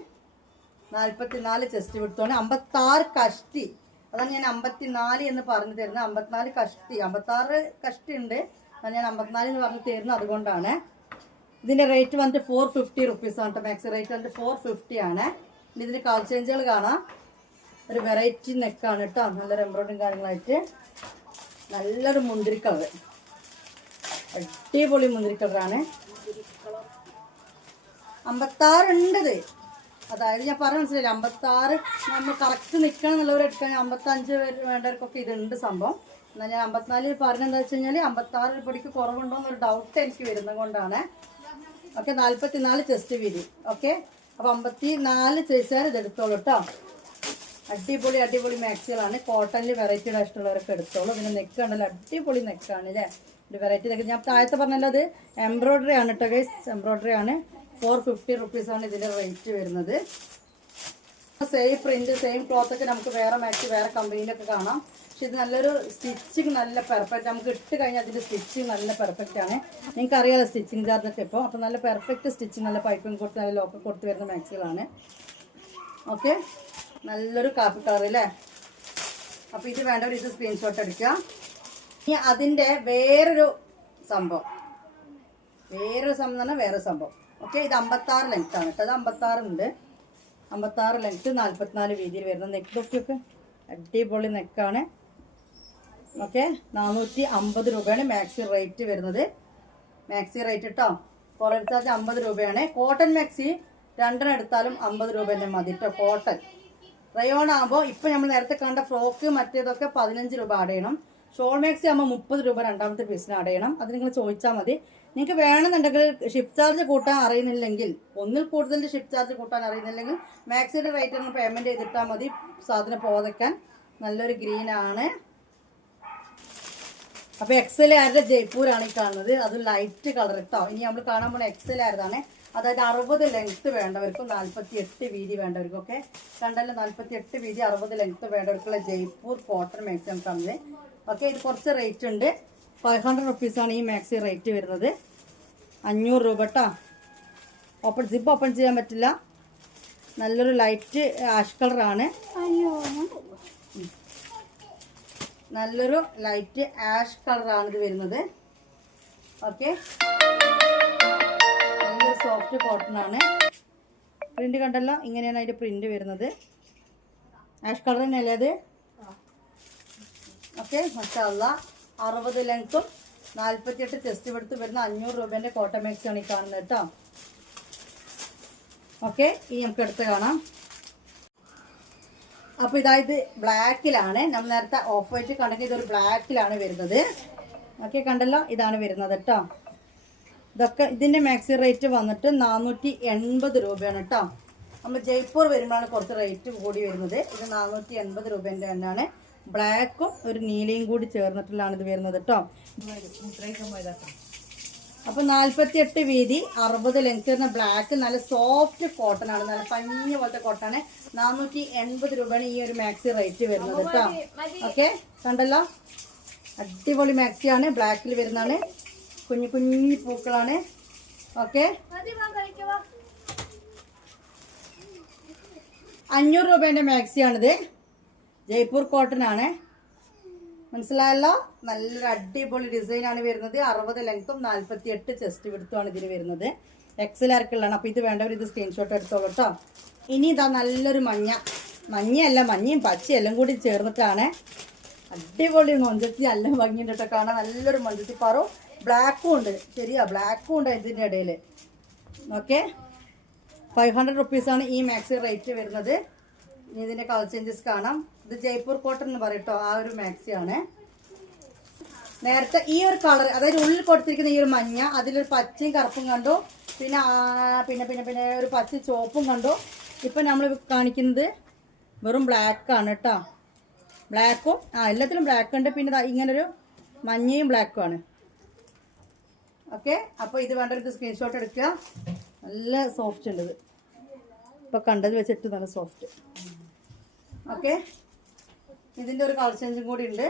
44 ചെസ്റ്റ് വിടുത്തോണ്ട് 56 കഷ്ടി. അതാണ് ഞാൻ 54 എന്ന് പറഞ്ഞു തരുന്നത്. 54 കഷ്ടി, 56 കഷ്ടി ഉണ്ട്, അതാണ് ഞാൻ 54 എന്ന് പറഞ്ഞു തരുന്നത്. അതുകൊണ്ടാണ്. ഇതിൻ്റെ റേറ്റ് വന്നിട്ട് 450 റുപ്പീസാണ് കേട്ടോ. മാക്സി റേറ്റ് വന്നിട്ട് 450 ആണ്. ഇനി ഇതിന് കളർ ചേഞ്ചുകൾ കാണാം. ഒരു വെറൈറ്റി നെക്കാണ് കേട്ടോ, നല്ലൊരു എംബ്രോയ്ഡറിയും കാര്യങ്ങളായിട്ട്. നല്ലൊരു മുന്തിരി കളർ, അടിപൊളി മുന്തിരി കളറാണ്. 56 ഉണ്ടത്. അതായത് ഞാൻ പറഞ്ഞ മനസ്സിലായില്ല, 56 നമ്മൾ കറക്റ്റ് നിൽക്കണം എന്നുള്ളവർ എടുക്കാൻ. 55 വേണ്ടവർക്കൊക്കെ ഇതുണ്ട് സംഭവം. എന്നാൽ ഞാൻ 54 പറഞ്ഞെന്താ വെച്ച് കഴിഞ്ഞാൽ 56 പൊടിക്ക് കുറവുണ്ടോ എന്നൊരു ഡൗട്ട് എനിക്ക് വരുന്നത് കൊണ്ടാണ്. ഓക്കെ, 44 ചെസ്റ്റ് വീതി. ഓക്കെ, അപ്പോൾ 54 സൈസുകാർ ഇതെടുത്തോളൂ കേട്ടോ. അടിപൊളി അടിപൊളി മാക്സികളാണ്. കോട്ടണിൽ വെറൈറ്റിയുടെ ഇഷ്ടമുള്ളവരൊക്കെ എടുത്തോളൂ. പിന്നെ നെക്ക് കണ്ടല്ലോ, അടിപൊളി നെക്കാണ് അല്ലേ. ഒരു വെറൈറ്റി നെക്ക് ഞാൻ താഴത്തെ പറഞ്ഞല്ലോ, അത് എംബ്രോയ്ഡറി ആണ് കേട്ടോ ഗൈസ്. എംബ്രോയ്ഡറി ആണ്. 450 റുപ്പീസാണ് ഇതിൻ്റെ റേറ്റ് വരുന്നത്. സെയിം പ്രിന്റ് സെയിം ക്ലോത്ത് ഒക്കെ നമുക്ക് വേറെ മാക്സി വേറെ കമ്പനിയിലൊക്കെ കാണാം. പക്ഷെ ഇത് നല്ലൊരു സ്റ്റിച്ചിങ് നല്ല പെർഫെക്റ്റ്. നമുക്ക് ഇട്ട് കഴിഞ്ഞാൽ അതിൻ്റെ സ്റ്റിച്ചിങ് നല്ല പെർഫെക്റ്റ് ആണ്. നിങ്ങൾക്ക് അറിയാമല്ലോ സ്റ്റിച്ചിങ് ചാർജൊക്കെ ഇപ്പോൾ. അപ്പോൾ നല്ല പെർഫെക്റ്റ് സ്റ്റിച്ചിങ്, നല്ല പൈപ്പിംഗ് കൊടുത്ത് നല്ല ലോക്ക് കൊടുത്ത് വരുന്ന മാക്സികളാണ്. ഓക്കെ, നല്ലൊരു കാപ്പി കളർ അല്ലേ. അപ്പോൾ ഇത് വേണ്ടവർ ഇത് സ്ക്രീൻഷോട്ട് എടുക്കുക. ഇനി അതിൻ്റെ വേറൊരു സംഭവം എന്ന് പറഞ്ഞാൽ വേറൊരു സംഭവം. ഓക്കെ, ഇത് 56 ലെങ്ത് ആണ് കേട്ടോ. അത് 56 ഉണ്ട്. 56 ലെങ്ത്ത് 44 വീതിയിൽ വരുന്ന നെക്കൊക്കെ അടിപൊളി നെക്കാണ്. ഓക്കെ, 450 രൂപയാണ് മാക്സി റേറ്റ് വരുന്നത്. മാക്സി റേറ്റ് കേട്ടോ. കുറേ എടുത്താൽ 50 രൂപയാണ്. കോട്ടൺ മാക്സി രണ്ടെണ്ണം എടുത്താലും 50 രൂപ തന്നെ മതി കേട്ടോ. കോട്ടൺ റയോൺ ആകുമ്പോൾ ഇപ്പം നമ്മൾ നേരത്തെ കണ്ട ഫ്രോക്ക് മറ്റേതൊക്കെ 15 രൂപ ആഡ് ചെയ്യണം. ഷോൾ മാക്സി ആകുമ്പോൾ 30 രൂപ രണ്ടാമത്തെ പീസിന് ആഡ് ചെയ്യണം. അത് നിങ്ങൾ ചോദിച്ചാൽ മതി. നിങ്ങൾക്ക് വേണമെന്നുണ്ടെങ്കിൽ ഷിപ്പ് ചാർജ് കൂട്ടാൻ അറിയുന്നില്ലെങ്കിൽ, ഒന്നിൽ കൂടുതൽ ഷിപ്പ് ചാർജ് കൂട്ടാൻ അറിയുന്നില്ലെങ്കിൽ മാക്സിയുടെ റേറ്റ് ഒന്ന് പേയ്മെൻറ്റ് ചെയ്തിട്ടാൽ മതി. സാധനം പോതയ്ക്കാൻ നല്ലൊരു ഗ്രീനാണ്. അപ്പോൾ എക്സൽ ആരുടെ ജയ്പൂരാണ് ഈ കാണുന്നത്. അത് ലൈറ്റ് കളർ കേട്ടോ. ഇനി നമ്മൾ കാണാൻ പോകുന്ന എക്സൽ ആരതാണ്. അതായത് 60 ലെങ്ത്ത് വേണ്ടവർക്കും 48 വീതി വേണ്ടവർക്കും ഒക്കെ കണ്ടല്ലോ. 48 വീതി 60 ലെങ്ത്ത് വേണ്ടവർക്കുള്ള ജയ്പൂർ കോട്ടൺ മാക്സി കാണുന്നത്. ഓക്കെ, ഇത് കുറച്ച് റേറ്റ് ഉണ്ട്. 500 റുപ്പീസാണ് ഈ മാക്സി റേറ്റ് വരുന്നത്. 500 രൂപ കേട്ടോ. സിപ്പ് ഓപ്പൺ ചെയ്യാൻ പറ്റില്ല. നല്ലൊരു ലൈറ്റ് ആഷ് കളറാണ്. നല്ലൊരു ലൈറ്റ് ആഷ് കളറാണ് ഇത് വരുന്നത്. ഓക്കെ, നല്ലൊരു സോഫ്റ്റ് കോട്ടൺ ആണ്. പ്രിന്റ് കണ്ടല്ലോ, ഇങ്ങനെയാണ് അതിൻ്റെ പ്രിന്റ് വരുന്നത്. ആഷ് കളർ തന്നെയല്ലേ അത്. ഓക്കെ, മാഷാഅല്ലാഹ്. 60 ലെങ്ത്തും 48 ചെസ്റ്റ് എടുത്ത് വരുന്ന 500 രൂപേൻ്റെ കോട്ടൺ മാക്സിയാണ് ഈ കാണുന്നത് കേട്ടോ. ഓക്കെ, ഇനി നമുക്ക് എടുത്ത് കാണാം. അപ്പോൾ ഇതായത് ബ്ലാക്കിലാണ്. നമ്മൾ നേരത്തെ ഓഫ് വൈറ്റ് കണ്ടെങ്കിൽ ഇതൊരു ബ്ലാക്കിലാണ് വരുന്നത്. ഓക്കെ, കണ്ടല്ലോ, ഇതാണ് വരുന്നത് കേട്ടോ. ഇതൊക്കെ ഇതിൻ്റെ മാക്സി റേറ്റ് വന്നിട്ട് 480 രൂപയാണ് കേട്ടോ. നമ്മൾ ജയ്പൂർ വരുമ്പോഴാണ് കുറച്ച് റേറ്റ് കൂടി വരുന്നത്. ഇത് 480 രൂപേൻ്റെ തന്നെയാണ്. ബ്ലാക്കും ഒരു നീലയും കൂടി ചേർന്നിട്ടുള്ളതാണ് ഇത് വരുന്നത് കേട്ടോ. അപ്പോൾ 48 വീതി 60 ലെങ്ത് വരുന്ന ബ്ലാക്ക് നല്ല സോഫ്റ്റ് കോട്ടൺ ആണ്, നല്ല പഞ്ഞ പോലത്തെ കോട്ടൺ ആണ്. 480 രൂപയാണ് ഈ ഒരു മാക്സി റേറ്റ് വരുന്നത് കേട്ടോ. ഓക്കെ, കണ്ടല്ലോ, അടിപൊളി മാക്സിയാണ്, ബ്ലാക്കിൽ വരുന്നതാണ്, കുഞ്ഞു കുഞ്ഞു പൂക്കളാണ്. ഓക്കെ, 500 രൂപേൻ്റെ മാക്സിയാണിത്, ജയ്പൂർ കോട്ടൺ ആണ്. മനസ്സിലായല്ലോ, നല്ലൊരു അടിപൊളി ഡിസൈനാണ് വരുന്നത്. 60 ലെങ്ത്തും 48 ചെസ്റ്റ് വിടുത്തുമാണ് ഇതിന് വരുന്നത്. എക്സൽ ആർക്കുള്ളതാണ്. അപ്പോൾ ഇത് വേണ്ടവർ ഇത് സ്ക്രീൻഷോട്ട് എടുത്തോളൂ കേട്ടോ. ഇനി ഇതാ നല്ലൊരു മഞ്ഞയല്ല, മഞ്ഞയും പച്ചയും എല്ലാം കൂടി ചേർന്നിട്ടാണ് അടിപൊളി മൊഞ്ചത്തി എല്ലാം ഭംഗിയുണ്ട് കേട്ടോ കാണാൻ. നല്ലൊരു മൊഞ്ചത്തി പാറോ, ബ്ലാക്കും ഉണ്ട്, ശരിയാ, ബ്ലാക്കും ഉണ്ട് ഇതിൻ്റെ ഇടയിൽ. ഓക്കെ, 500 റുപ്പീസാണ് ഈ മാക്സി റേറ്റ് വരുന്നത്. ഇനി ഇതിൻ്റെ കളർ ചേഞ്ചസ് കാണാം. ഇത് ജയ്പൂർ കോട്ടൺ എന്ന് പറയട്ടോ, ആ ഒരു മാക്സിയാണ്. നേരത്തെ ഈ ഒരു കളർ, അതായത് ഉള്ളിൽ കൊടുത്തിരിക്കുന്ന ഈ ഒരു മഞ്ഞ, അതിലൊരു പച്ചയും കറുപ്പും കണ്ടു, പിന്നെ പിന്നെ പിന്നെ പിന്നെ ഒരു പച്ച ചുവപ്പും കണ്ടു. ഇപ്പം നമ്മൾ കാണിക്കുന്നത് വെറും ബ്ലാക്കാണ് കേട്ടോ. ബ്ലാക്കും എല്ലാത്തിലും ബ്ലാക്ക് ഉണ്ട്, പിന്നെ ഇങ്ങനൊരു മഞ്ഞയും ബ്ലാക്കും ആണ്. ഓക്കെ, അപ്പോൾ ഇത് വേണ്ടവർ ഇത് സ്ക്രീൻഷോട്ട് എടുക്കുക. നല്ല സോഫ്റ്റ് ഉണ്ട് ഇത്, ഇപ്പോൾ കണ്ടത് വെച്ചിട്ട് നല്ല സോഫ്റ്റ്. ഓക്കെ, ഇതിൻ്റെ ഒരു കളർ ചേഞ്ചും കൂടി ഉണ്ട്.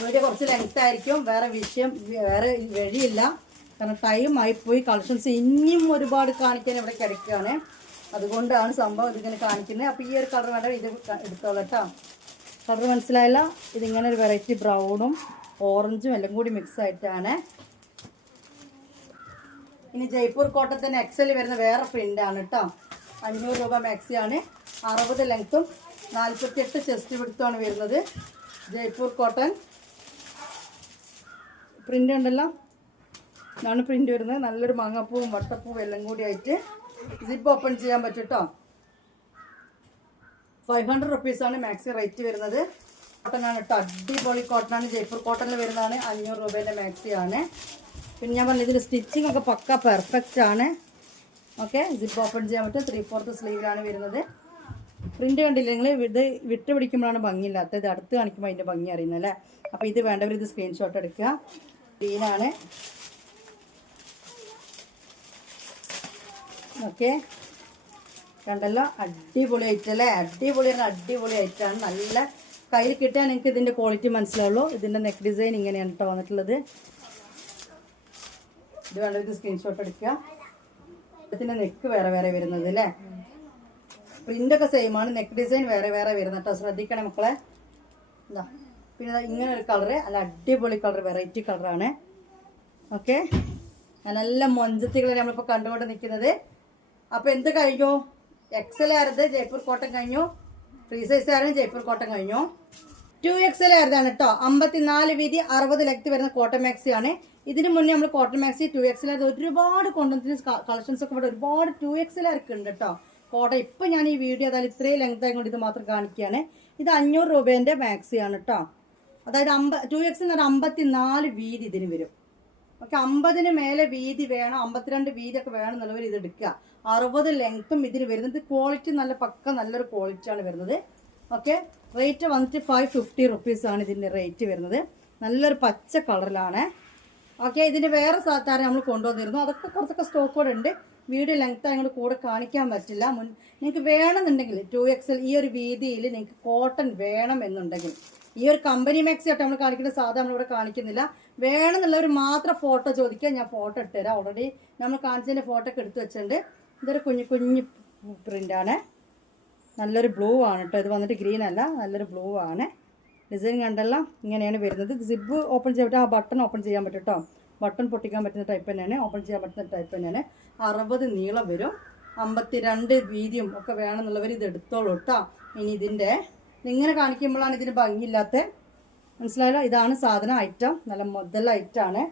വീഡിയോ കുറച്ച് ലെങ്ത് ആയിരിക്കും, വേറെ വഴിയില്ല, കാരണം ടൈം ആയിപ്പോയി. കളക്ഷൻസ് ഇനിയും ഒരുപാട് കാണിക്കാൻ ഇവിടെ കിടക്കുകയാണ്, അതുകൊണ്ടാണ് സംഭവം ഇതിങ്ങനെ കാണിക്കുന്നത്. അപ്പോൾ ഈ ഒരു കളർ വേണ്ട ഇത് എടുത്തോളാം കേട്ടോ. കളർ മനസ്സിലായല്ല, ഇതിങ്ങനെ ഒരു വെറൈറ്റി ബ്രൗണും ഓറഞ്ചും എല്ലാം കൂടി മിക്സ് ആയിട്ടാണ്. ഇനി ജയ്പൂർ കോട്ടൺ തന്നെ എക്സൽ വരുന്ന വേറെ പ്രിൻ്റാണ് കേട്ടോ. 500 രൂപ മാക്സിയാണ്, 60 ലെങ്ത്തും 48 ചെസ്റ്റ് വിടുത്തുമാണ് വരുന്നത്. ജയ്പൂർ കോട്ടൺ പ്രിൻ്റ് ഉണ്ടല്ലോ, ഇതാണ് പ്രിൻ്റ് വരുന്നത്. നല്ലൊരു മാങ്ങാപ്പൂവും വട്ടപ്പൂവും എല്ലാം കൂടി ആയിട്ട് സിപ്പ് ഓപ്പൺ ചെയ്യാൻ പറ്റും കേട്ടോ. 500 റുപ്പീസാണ് മാക്സി റേറ്റ് വരുന്നത്. കോട്ടൺ ആണ് കേട്ടോ, അടിപൊളി കോട്ടൺ ആണ്, ജയ്പൂർ കോട്ടണിൽ വരുന്നതാണ്. 500 രൂപേൻ്റെ മാക്സിയാണ്. പിന്നെ ഞാൻ പറഞ്ഞ ഇതിൽ സ്റ്റിച്ചിങ് ഒക്കെ പക്ക പെർഫെക്റ്റ് ആണ്. ഓക്കെ, സിപ്പ് ഓപ്പൺ ചെയ്യാൻ പറ്റും. 3/4 സ്ലീവിലാണ് വരുന്നത്. പ്രിൻ്റ് കണ്ടില്ല നിങ്ങൾ, ഇത് വിട്ട് പിടിക്കുമ്പോഴാണ് ഭംഗിയില്ലാത്തത്, ഇത് അടുത്ത് കാണിക്കുമ്പോൾ അതിൻ്റെ ഭംഗി അറിയുന്നല്ലേ. അപ്പോൾ ഇത് വേണ്ടവർ ഇത് സ്ക്രീൻഷോട്ട് എടുക്കുക. ഗ്രീനാണ്. ഓക്കെ, കണ്ടല്ലോ, അടിപൊളി ഐറ്റം അല്ലേ, അടിപൊളി ഐറ്റമാണ്. നല്ല കയ്യിൽ കിട്ടിയാൽ നിങ്ങൾക്ക് ഇതിൻ്റെ ക്വാളിറ്റി മനസ്സിലാവുള്ളൂ. ഇതിൻ്റെ നെക്ക് ഡിസൈൻ ഇങ്ങനെയാണ് കേട്ടോ വന്നിട്ടുള്ളത്. ഇത് വേണ്ട ഇത് സ്ക്രീൻഷോട്ട് എടുക്കുക. ഇതിൻ്റെ നെക്ക് വേറെ വരുന്നത് അല്ലേ, പ്രിൻ്റൊക്കെ സെയിമാണ്, നെക്ക് ഡിസൈൻ വേറെ വരുന്നത് കേട്ടോ. ശ്രദ്ധിക്കണം മക്കളെ. എന്താ പിന്നെ ഇങ്ങനെ ഒരു കളറ്, നല്ല അടിപൊളി കളർ, വെറൈറ്റി കളറാണ്. ഓക്കെ, നല്ല മൊഞ്ചത്തികളെ നമ്മളിപ്പോൾ കണ്ടുകൊണ്ട് നിൽക്കുന്നത്. അപ്പോൾ എന്ത് കഴിഞ്ഞു? എക്സൽ ആയിരുന്നു ജയ്പൂർ കോട്ടൺ കഴിഞ്ഞു, ഫ്രീ സൈസ് ആയിരുന്നു ജയ്പൂർ കോട്ടൺ കഴിഞ്ഞു. 2XL ആയിരുന്നാണ് കേട്ടോ. 54 വീതി 60 ലെങ്ത് വരുന്ന കോട്ടൺ മാക്സി ആണ്. ഇതിന് മുന്നേ നമ്മൾ കോട്ടൺ മാക്സി 2XL ആയിരുന്നു ഒരുപാട് കൊണ്ടുവന്നിട്ട് കളക്ഷൻസ് ഒക്കെ ഇവിടെ ഒരുപാട് 2XL ആർക്ക് ഉണ്ട് കേട്ടോ കോട്ടൺ. ഇപ്പം ഞാൻ ഈ വീഡിയോ അതായത് ഇത്രയും ലെങ്ത് ആയതുകൊണ്ട് ഇത് മാത്രം കാണിക്കുകയാണ്. ഇത് 500 രൂപേൻ്റെ മാക്സിയാണ് കേട്ടോ. അതായത് 2XL 54 വീതി ഇതിന് വരും. ഓക്കെ, 50 മേലെ വീതി വേണം, 52 വീതിയൊക്കെ വേണം എന്നുള്ളവർ ഇത് എടുക്കുക. 60 ലെങ്ത്തും ഇതിന് വരുന്നത്. ക്വാളിറ്റി നല്ല പക്ക നല്ലൊരു ക്വാളിറ്റിയാണ് വരുന്നത്. ഓക്കെ, റേറ്റ് വന്നിട്ട് 550 റുപ്പീസാണ് ഇതിൻ്റെ റേറ്റ് വരുന്നത്. നല്ലൊരു പച്ച കളറിലാണ്. ഓക്കെ, ഇതിൻ്റെ വേറെ സാധാരണ നമ്മൾ കൊണ്ടുവന്നിരുന്നു, അതൊക്കെ കുറച്ചൊക്കെ സ്റ്റോക്ക് കൂടെ ഉണ്ട്. വീഡിയോ ലെങ്ത് ആയതുകൊണ്ട് കൂടെ കാണിക്കാൻ പറ്റില്ല. നിങ്ങൾക്ക് വേണമെന്നുണ്ടെങ്കിൽ 2XL ഈ ഒരു വീതിയിൽ നിങ്ങൾക്ക് കോട്ടൺ വേണം എന്നുണ്ടെങ്കിൽ ഈ ഒരു കമ്പനി മാക്സി ആയിട്ട് നമ്മൾ കാണിക്കുന്ന സാധാരണ നമ്മളിവിടെ കാണിക്കുന്നില്ല. വേണമെന്നുള്ളവർ മാത്രം ഫോട്ടോ ചോദിക്കുക, ഞാൻ ഫോട്ടോ ഇട്ടുതരാം. ഓൾറെഡി നമ്മൾ കാണിച്ചതിൻ്റെ ഫോട്ടോ ഒക്കെ എടുത്ത് വെച്ചിട്ടുണ്ട്. ഇതൊരു കുഞ്ഞു പ്രിൻ്റാണ്, നല്ലൊരു ബ്ലൂ ആണ് കേട്ടോ. ഇത് വന്നിട്ട് ഗ്രീൻ അല്ല, നല്ലൊരു ബ്ലൂ ആണ്. ഡിസൈൻ കണ്ടല്ലോ, ഇങ്ങനെയാണ് വരുന്നത്. സിബ് ഓപ്പൺ ചെയ്യാൻ പറ്റും, ആ ബട്ടൺ ഓപ്പൺ ചെയ്യാൻ പറ്റും കേട്ടോ. ബട്ടൺ പൊട്ടിക്കാൻ പറ്റുന്ന ടൈപ്പ് തന്നെയാണ്, ഓപ്പൺ ചെയ്യാൻ പറ്റുന്ന ടൈപ്പ് തന്നെയാണ്. 60 നീളം വരും, 52 വീതിയും ഒക്കെ വേണമെന്നുള്ളവർ ഇത് എടുത്തോളൂ കേട്ടോ. ഇനി ഇതിൻ്റെ ഇങ്ങനെ കാണിക്കുമ്പോഴാണ് ഇതിന് ഭംഗിയില്ലാത്ത, മനസ്സിലായല്ലോ. ഇതാണ് സാധനം, ഐറ്റം നല്ല മുതൽ ഐറ്റമാണ്.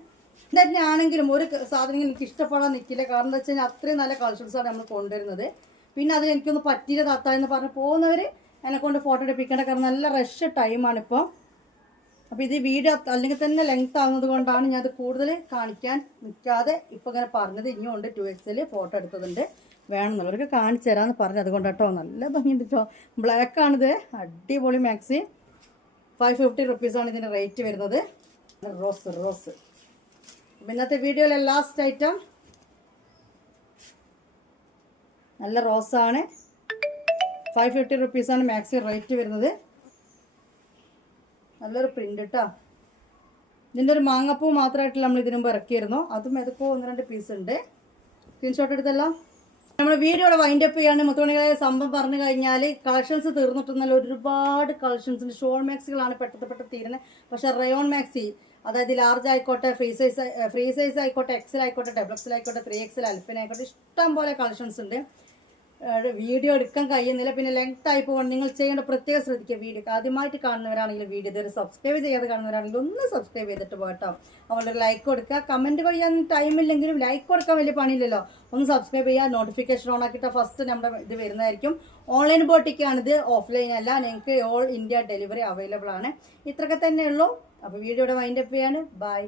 ഇതന്നെയാണെങ്കിലും ഒരു സാധനം എനിക്ക് ഇഷ്ടപ്പെടാൻ നിൽക്കില്ല. കാരണം എന്താ വെച്ച് കഴിഞ്ഞാൽ അത്രയും നല്ല കളക്ഷൻസാണ് നമ്മൾ കൊണ്ടുവരുന്നത്. പിന്നെ അതിൽ എനിക്കൊന്ന് പറ്റിയില്ല താത്ത എന്ന് പറഞ്ഞ് പോകുന്നവർ എന്നെ കൊണ്ട് ഫോട്ടോ എടുപ്പിക്കേണ്ട, കാരണം നല്ല റഷ് ടൈമാണിപ്പോൾ. അപ്പോൾ ഇത് വീഡിയോ അല്ലെങ്കിൽ തന്നെ ലെങ്ത് ആകുന്നത് കൊണ്ടാണ് ഞാനത് കൂടുതൽ കാണിക്കാൻ നിൽക്കാതെ ഇപ്പോൾ ഇങ്ങനെ പറഞ്ഞത്. ഇനിയും ഉണ്ട് 2XL ഫോട്ടോ എടുത്തതുണ്ട്, വേണമെന്നുള്ളവർക്ക് കാണിച്ചു തരാമെന്ന് പറഞ്ഞു. അതുകൊണ്ട് കേട്ടോ നല്ല ഭംഗിയുണ്ട് കേട്ടോ. ബ്ലാക്കാണിത്, അടിപൊളി മാക്സി. 550 റുപ്പീസാണ് ഇതിൻ്റെ റേറ്റ് വരുന്നത്. റോസ്. അപ്പം ഇന്നത്തെ വീഡിയോയിലെ ലാസ്റ്റ് ഐറ്റം നല്ല റോസാണ്. 550 റുപ്പീസാണ് മാക്സി റേറ്റ് വരുന്നത്. നല്ലൊരു പ്രിൻ്റ് കേട്ടോ. ഇതിൻ്റെ ഒരു മാങ്ങപ്പൂ മാത്രമായിട്ട് നമ്മൾ ഇതിനു മുമ്പ് ഇറക്കിയിരുന്നു. അതും ഏതൊക്കെ 1-2 പീസ് ഉണ്ട്. സ്ക്രീൻഷോട്ട് എടുത്തല്ലോ. നമ്മൾ വീഡിയോയുടെ വൈൻഡപ്പ് ചെയ്യാണ്. മുത്തുമണികളെ സംഭവം പറഞ്ഞു കഴിഞ്ഞാൽ കളക്ഷൻസ് തീർന്നിട്ടൊന്നല്ല, ഒരുപാട് കളക്ഷൻസ് ഉണ്ട്. ഷോൾ മാക്സികളാണ് പെട്ടെന്ന് തീരുന്നത്. പക്ഷേ റയോൺ മാക്സി, അതായത് ലാർജ് ആയിക്കോട്ടെ, ഫ്രീ സൈസ് ആയിക്കോട്ടെ, എക്സൽ ആയിക്കോട്ടെ, ഡബിൾ എക്സൽ ആയിക്കോട്ടെ, 3XL, അൽഫിൻ ആയിക്കോട്ടെ, ഇഷ്ടം പോലെ കളക്ഷൻസ് ഉണ്ട്. വീഡിയോ എടുക്കാൻ കഴിയുന്നില്ല, പിന്നെ ലെങ്ത് ആയി പോകണം. നിങ്ങൾ ചെയ്യേണ്ട പ്രത്യേകം ശ്രദ്ധിക്കുക. വീഡിയോ ആദ്യമായിട്ട് കാണുന്നവരാണെങ്കിൽ വീഡിയോ ഇതുവരെ സബ്സ്ക്രൈബ് ചെയ്യാതെ കാണുന്നവരാണെങ്കിൽ ഒന്ന് സബ്സ്ക്രൈബ് ചെയ്തിട്ട് പോകട്ടോ. അവളൊരു ലൈക്ക് കൊടുക്കുക. കമൻറ്റ് ചെയ്യാൻ ടൈമില്ലെങ്കിലും ലൈക്ക് കൊടുക്കാൻ വലിയ പണിയില്ലല്ലോ. ഒന്ന് സബ്സ്ക്രൈബ് ചെയ്യുക. നോട്ടിഫിക്കേഷൻ ഓൺ ആക്കിയിട്ട് ഫസ്റ്റ് നമ്മുടെ ഇത് വരുന്നതായിരിക്കും. ഓൺലൈൻ ബോട്ടിക്കാണിത്, ഓഫ്ലൈൻ അല്ല. നിങ്ങൾക്ക് ഓൾ ഇന്ത്യ ഡെലിവറി അവൈലബിൾ ആണ്. ഇത്രയൊക്കെ തന്നെ ഉള്ളൂ. അപ്പോൾ വീഡിയോയുടെ വൈൻഡപ്പ് ചെയ്യാണ്. ബൈ.